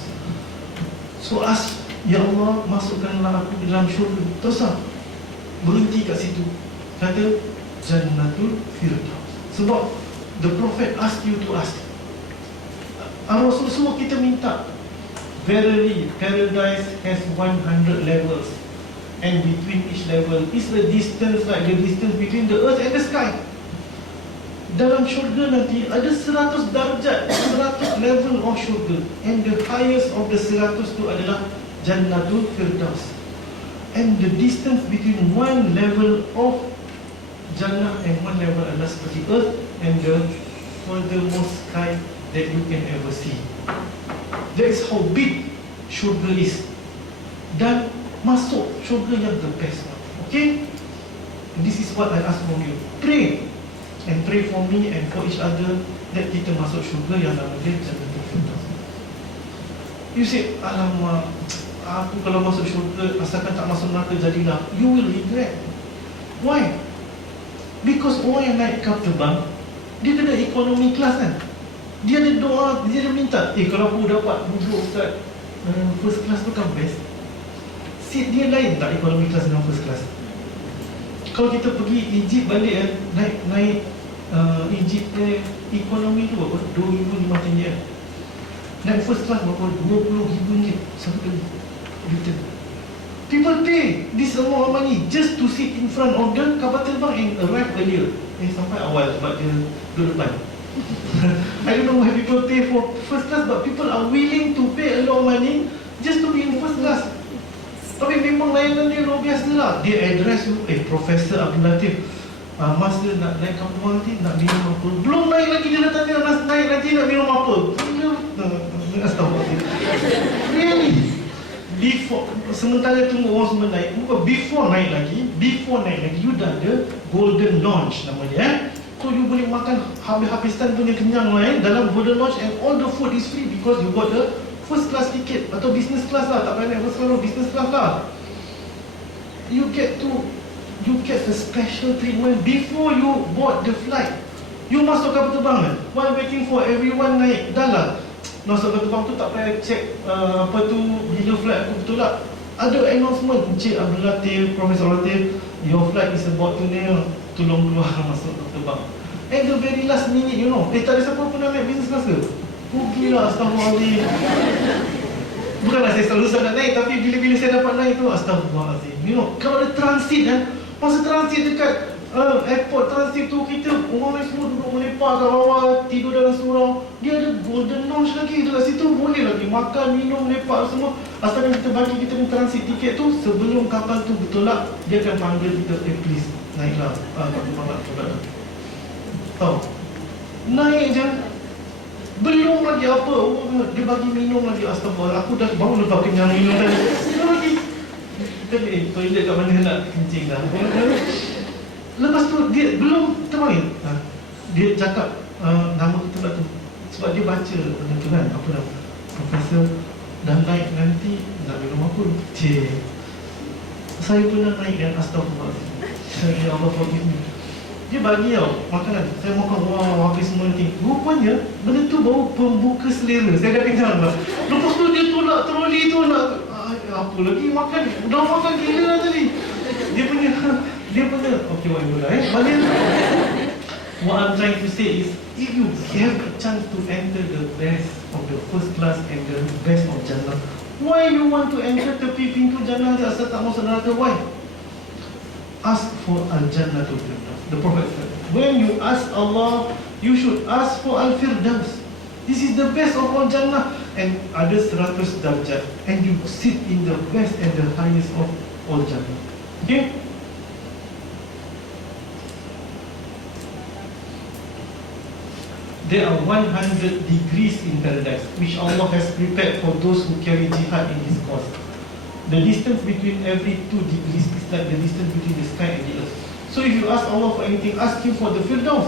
So ask, ya Allah, masukkanlah aku dalam syurga. Tak usah berhenti kat situ, kata Jannatul Firdaus. Sebab the Prophet ask you to ask. Rasul semua kita minta. Verily, paradise has 100 levels, and between each level is a distance like the distance between the earth and the sky. Dalam syurga nanti ada 100 darjat, 100 level of syurga, and the highest of the 100 tu adalah Jannatul Firdaus. And the distance between one level of Jannah and one level adalah seperti earth and the furthermost sky that you can ever see. That is how big syurga is. Dan masuk syurga yang the best. Okay? And this is what I ask from you. Pray. And pray for me and for each other that kita masuk syurga yang nama dia Jannatul Firdaus. You say, alamak, aku kalau masuk syurga asalkan tak masuk neraka jadilah. You will regret. Why? Because orang yang naik kapal terbang, dia ada economy class kan. Dia ada doa, dia ada minta, kalau aku dapat duduk kat first class tu kan best. Seat dia lain tak economy class dengan first class. Kalau kita pergi Egypt balik naik Egypt economy tu berapa? 2,500 ringgit. Naik first class berapa? 20,000 ringgit satu kali return. People pay this amount of money just to sit in front of the kapal terbang and arrive earlier. Sampai awal sebab dia duduk depan. I don't know why people pay for first class, but people are willing to pay a lot of money just to be in first class. Tapi memang layanan dia luar biasa lah. Dia address you, Profesor Abdul Latif, Mas dia nak naik kampung nanti, nak minum apa? Belum naik lagi dia datang dia nak naik nanti nak minum apa? Astagfirullah. Really? Before, sementara tunggu orang semua naik, bukan before naik lagi, before naik lagi, you dah ada golden launch nama dia. So you boleh makan habis-habisan punya kenyang lah dalam golden launch, and all the food is free because you got the first class ticket atau business class lah, tak payah naik first class, business class lah. You get the special treatment before you board the flight. You masuk kapal terbang kan, while waiting for everyone naik, dah lah masuk kapal terbang tu tak payah check apa tu, bila flight aku betul tak. Ada announcement, Encik Abdul Latif, Profesor Latif, your flight is about to nail, tolong keluar masuk kapal terbang. At the very last minute, you know, tak ada siapa pernah naik business class ke? Rugilah, astagfirullahaladzim. Bukanlah saya selalu nak naik, tapi bila-bila saya dapat naik tu, astagfirullahaladzim. You know, kalau ada transit kan, masa transit dekat airport transit tu, kita orang lain semua duduk melepak kat bawah, tidur dalam surau. Dia ada golden lounge lagi dekat situ, boleh lagi makan, minum, lepak semua. Asalkan kita bagi kita ni transit tiket tu, sebelum kapal tu bertolak, dia akan panggil kita, please, naiklah, kapal nak tolak. Tahu? Naik je, belum lagi apa, dia bagi minum lagi, astagfirullah, aku dah baru lepas kenyang minum dah, minum lagi. Toilet kat mana nak kencing dah. Lepas tu dia belum terbang, dia cakap nama kita pula tu, sebab dia baca benda tu kan, apa nama, Profesor dah naik nanti nak minum apa. Saya pernah naik dan astagfirullah, ya Allah forgive me. Dia bagi tau makanan, saya makan, wow, habis semua nanti. Rupanya benda tu baru pembuka selera, saya dah kenyang lah. Lepas tu dia tolak troli tu nak apa lagi makan, dah makan gila lah tadi. Dia punya okay, whatever lah Maknanya what I'm trying to say is, if you have a chance to enter the best of the first class and the best of Jannah, why you want to enter tepi pintu Jannah je asal tak masuk neraka? Why? Ask for Al-Jannah to Firdaus. The Prophet said, when you ask Allah, you should ask for Al-Firdaus. This is the best of all Jannah, and ada 100 darjat, and you sit in the best and the highest of all Jannah. Okay? There are 100 degrees in paradise, which Allah has prepared for those who carry jihad in His cause. The distance between every 2 degrees is like the distance between the sky and the earth. So if you ask Allah for anything, ask Him for the Firdaus,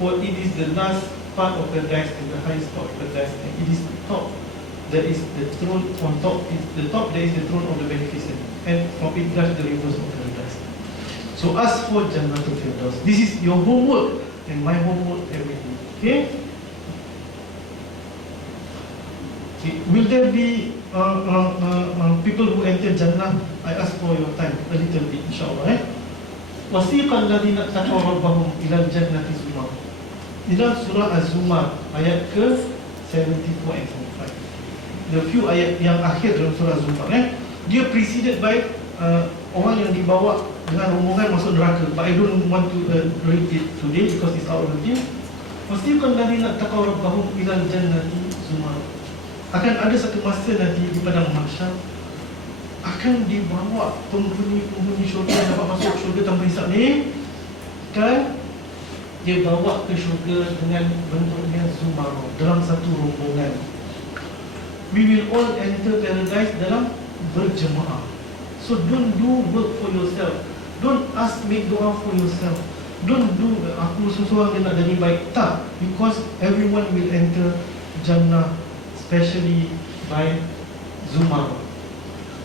for it is the last part of paradise and the highest part of paradise, and it is the top. There is the throne on top. Is the top. There is the throne of the beneficent, and from it gush the rivers of paradise. So ask for Jannatul Firdaus. This is your homework and my homework every day. Okay? Will there be people who enter Jannah? I ask for your time a little bit, insyaAllah. Wasiqal ladhina taqaw rabbahum ilal jannati zumar. Dalam surah Az-Zumar ayat ke 74 and 75. The few ayat yang akhir dalam surah Az-Zumar, dia preceded by orang yang dibawa dengan rombongan masuk neraka. But I don't want to read it today because it's out of the theme. Wasiqal ladhina taqaw rabbahum ilal jannati zumar. Akan ada satu masa nanti di padang mahsyar, akan dibawa penghuni syurga yang dapat masuk syurga tanpa hisap ni, kan, dia bawa ke syurga dengan bentuknya zumar, dalam satu rombongan. We will all enter paradise dalam berjemaah. So don't do work for yourself. Don't ask, make doa for yourself. Don't do aku seseorang dia nak jadi baik. Tak, because everyone will enter Jannah, especially by zumar.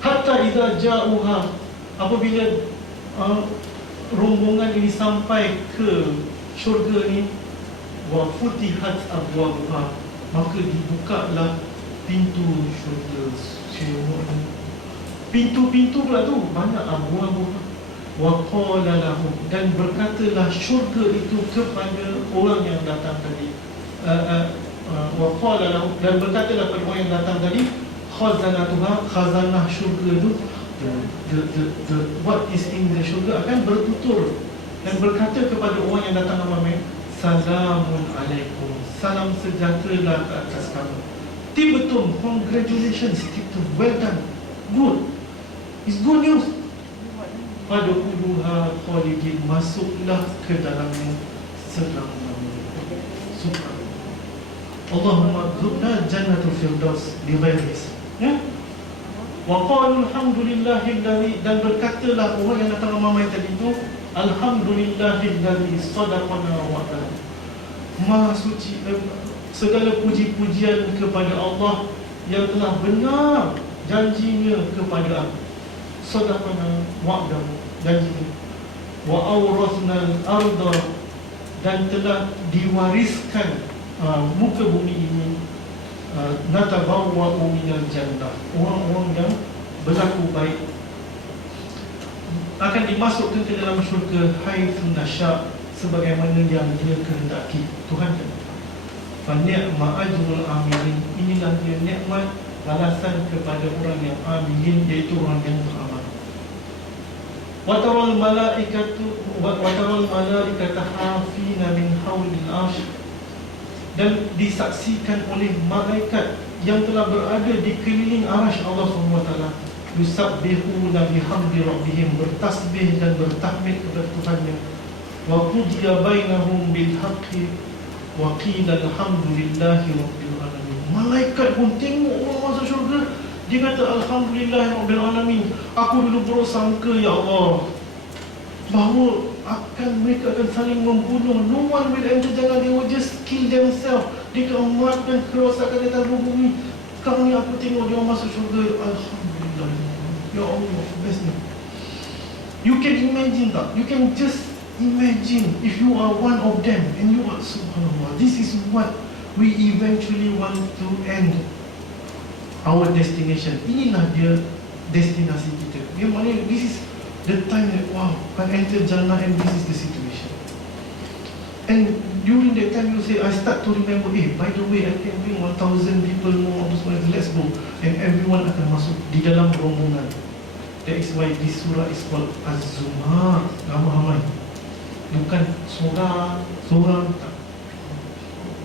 Hatta idza ja'uha, apabila rombongan ini sampai ke syurga ni, wa futihat abwabuha, maka dibukalah pintu syurga. Pintu-pintu pula tu banyak, abwabuha. Wa qala lahum, dan berkatalah syurga itu kepada orang yang datang tadi. Wa qala lahum, dan berkatalah kepada orang yang datang tadi, khazanatuha, khazanah syurga itu, the what is in the syurga akan bertutur dan berkata kepada orang yang datang ramai, salamun alaikum, salam sejahtera ke atas kamu. Tibetum, congratulations, well done, good, it's good news. Fadkhuluha khalidin, masuklah ke dalamnya selama-lamanya. Subhanallah. Allahumma rzuqna jannatul firdaus bi ghairi hisab. Ya? Wa qalu alhamdulillahilladzi, dan berkatalah orang yang datang ramai tadi itu, alhamdulillahilladzi sadaqana wa'adahu. Maha suci, segala puji-pujian kepada Allah yang telah benar janjinya kepada aku. Sadaqana wa'adahu, janjinya. Wa awrathna al-arda, dan telah diwariskan muka bumi ini, natabawwa'u minal jannah, orang-orang yang berlaku baik akan dimasukkan ke dalam syurga haitsu nasya, sebagaimana yang dia kehendaki. Tuhan kehendaki. Fa ni'ma ajrul amilin, inilah dia nikmat balasan kepada orang yang amilin, iaitu orang yang beramal. Wa taral malaikata hafina min haulil arsh, dan disaksikan oleh malaikat yang telah berada di keliling arasy Allah SWT, yusabbihuna bihamdi rabbihim, bertasbih dan bertahmid kepada Tuhannya. Wa qudiya bainahum bil haqqi wa qila alhamdulillahi rabbil alamin. Malaikat pun tengok orang masuk syurga, dia kata alhamdulillahi rabbil alamin. Aku dulu bersangka ya Allah bahawa mereka akan saling membunuh. No one will enter Jannah, they will just kill themselves. Dia akan memakan kerosakan di atas bumi. Sekarang ni aku tengok dia masuk syurga. Alhamdulillah, ya Allah, bestnya. You can imagine tak? You can just imagine if you are one of them and you are, subhanallah, this is what we eventually want to end our destination. Inilah dia destinasi kita. Dia maknanya this is the time that, wow, I enter Jannah and this is the situation. And during that time you say, I start to remember, by the way, I can bring 1,000 people more, let's go. And everyone akan masuk di dalam rombongan. That is why this surah is called Az-Zumar, ramai-ramai. Bukan seorang tak.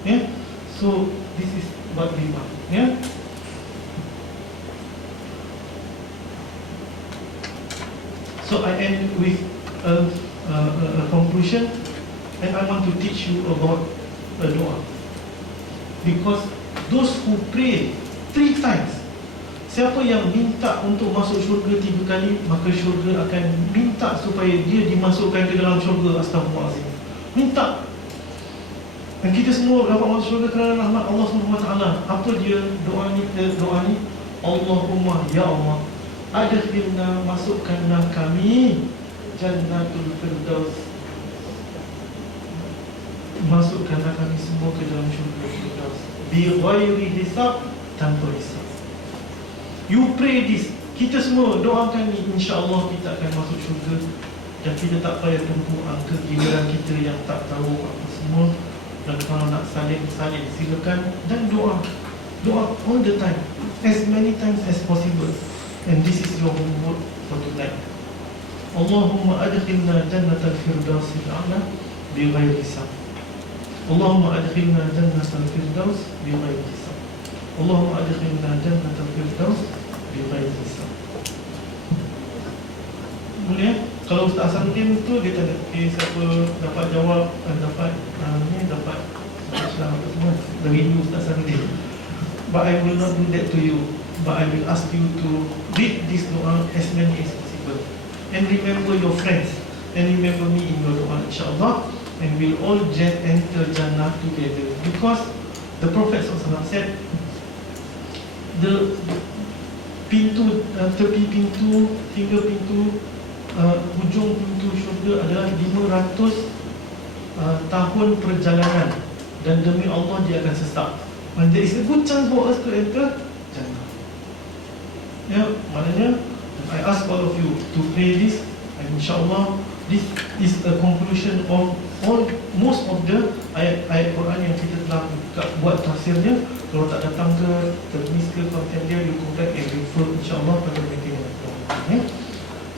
Yeah? So this is what we want. Yeah? So I end with a conclusion, and I want to teach you about a doa. Because those who pray 3 times, siapa yang minta untuk masuk syurga 3 kali, maka syurga akan minta supaya dia dimasukkan ke dalam syurga. Astaghfirullahaladzim. Minta. Dan kita semua dapat masuk syurga kerana rahmat Allah SWT. Apa dia doa ni? Allahumma, ya Allah, adkhilna, masukkanlah kami Jannatul Firdaus, masukkanlah kami semua ke dalam syurga Firdaus, bi ghairi hisab, tanpa hisab. You pray this, kita semua doakan ni, insya-Allah kita akan masuk syurga. Dan kita tak payah tunggu angka giliran kita yang tak tahu apa semua. Dan kalau nak salin silakan. Dan doa all the time, as many times as possible. And this is your homework for tonight. Allahumma adkhilna jannatal firdaus al-a'la bi ghairi hisab. Allahumma adkhilna jannatal firdaus bi ghairi hisab. Allahumma adkhilna jannatal firdaus bi ghairi hisab. Boleh? Kalau Ustaz Hasanuddin tu dia tanya, siapa dapat jawab dan dapat dapat selamat semua dari Ustaz Hasanuddin. But I will not do that to you. But I will ask you to read this doa as many as possible. And remember your friends. And remember me in your doa, insyaAllah. And we'll all just enter Jannah together. Because the Prophet SAW said, the pintu, tepi pintu hingga pintu, hujung pintu syurga adalah 500 tahun perjalanan. Dan demi Allah dia akan sesak. And there is a good chance for us to enter Jannah. Ya, maknanya I ask all of you to pray this, and insyaAllah this is a conclusion of most of the ayat-ayat Quran yang kita telah buat tafsirnya. Kalau tak datang ke, termiss ke konten dia, you contact and refer insyaAllah pada mereka yang datang.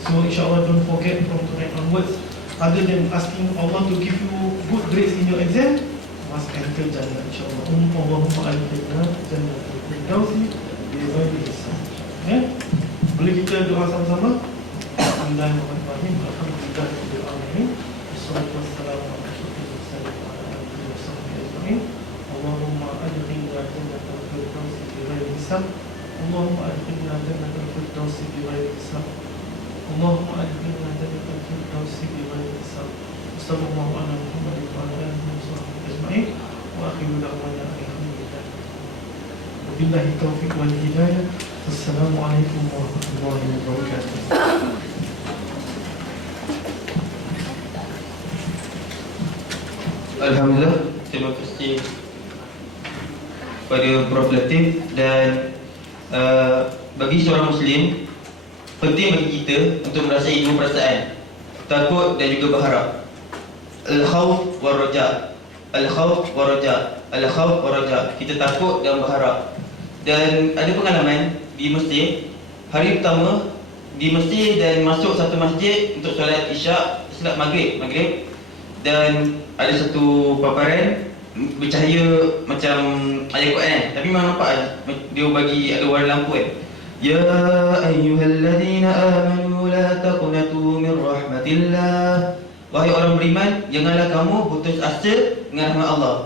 So insyaAllah don't forget from tonight onwards, other than asking Allah to give you good grades in your exam, must enter Jannah insyaAllah. Allahumma adkhilna jannatal firdausi bi ghairi hisab. Boleh kita doa sama-sama? Bismillahirrahmanirrahim. Alhamdulillahirabbil alamin. Wassalatu wassalamu ala asyrofil mursalin wa ala alihi washabbihi ajma'in. Allahumma adkhilna jannatal firdausi bi ghairi hisab. Allahumma adkhilna jannatal firdausi hisab. Allahumma adkhilna jannatal firdausi bighairi hisab. Sallallahu ala Muhammadin wa ala alihi wa sahbihi ajma'in. Wa akhiru da'wana alhamdulillah. Wabillahi taufiq wal hidayah. Assalamualaikum warahmatullahi wabarakatuh. Alhamdulillah, terima kasih kepada Prof. Latif. Dan bagi seorang Muslim, penting bagi kita untuk merasai dua perasaan, takut dan juga berharap. Al-khawf wa raja. Al-khawf wa raja. Al-khawf wa raja. Kita takut dan berharap. Dan ada pengalaman di Mesir, hari pertama di Mesir dan masuk satu masjid untuk solat Isyak, solat Maghrib. Dan ada satu paparan bercahaya macam ayat Quran, tapi memang nampak dia bagi ada warna lampu kan. Ya ayyuhalladzina amanu la taqnatu min rahmatillah. Wahai orang beriman, janganlah kamu putus asa dengan rahmat Allah.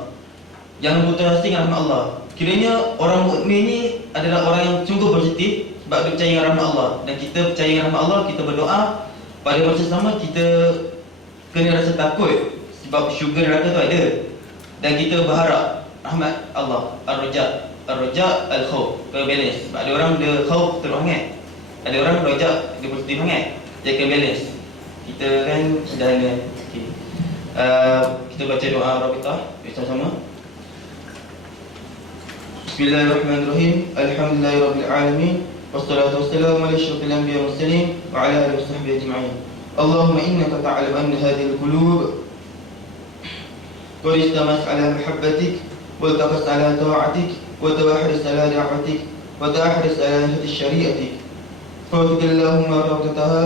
Jangan putus asa dengan rahmat Allah. Kiranya orang mukmin ni adalah orang yang sungguh positif sebab dia percaya dengan rahmat Allah. Dan kita percaya dengan rahmat Allah, kita berdoa. Pada masa sama kita kena rasa takut sebab syurga neraka tu ada. Dan kita berharap rahmat Allah. Ar-raja, ar-raja, al-khawf. Kena balance. Sebab ada orang dia khawf teruk sangat, ada orang raja dia positif sangat. Dia kena balance. Kita kan sederhana. Okay. Kita baca doa Rabitah bersama-sama. Bismillahirrahmanirrahim. Alhamdulillahirabbil alamin. Wassalatu wassalamu ala asyrafil anbiya'i wal mursalin wa ala alihi washabbihi ajma'in. Allahumma innaka ta'lamu anna hadhihi al-qulub قد استمس على محبتك والتقص على طاعتك وتوحرص على دعوتك وتحرص على نهج شريعتك فوفق اللهم رابطتها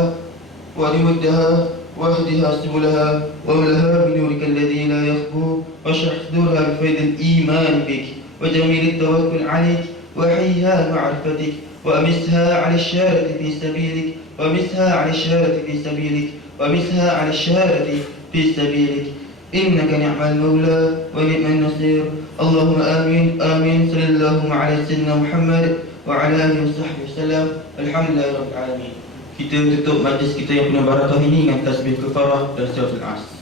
ولودها واهدها سبلها واملها بنورك الذي لا يخبو واشرح صدورها بفيض الإيمان بك وجميل التوكل عليك وحيها معرفتك وأمسها على الشهادة في سبيلك وأمسها على الشهادة في سبيلك وأمسها على الشهادة في سبيلك إنك نعم المولى ونعم النصير. اللهم آمين آمين. صلى الله على سيدنا محمد وعلى آله وصحبه وسلم. Alhamdulillah Rabbil Alamin. Kita tutup majlis kita yang penuh barakah ini dengan tasbih kafarah dan suratul As.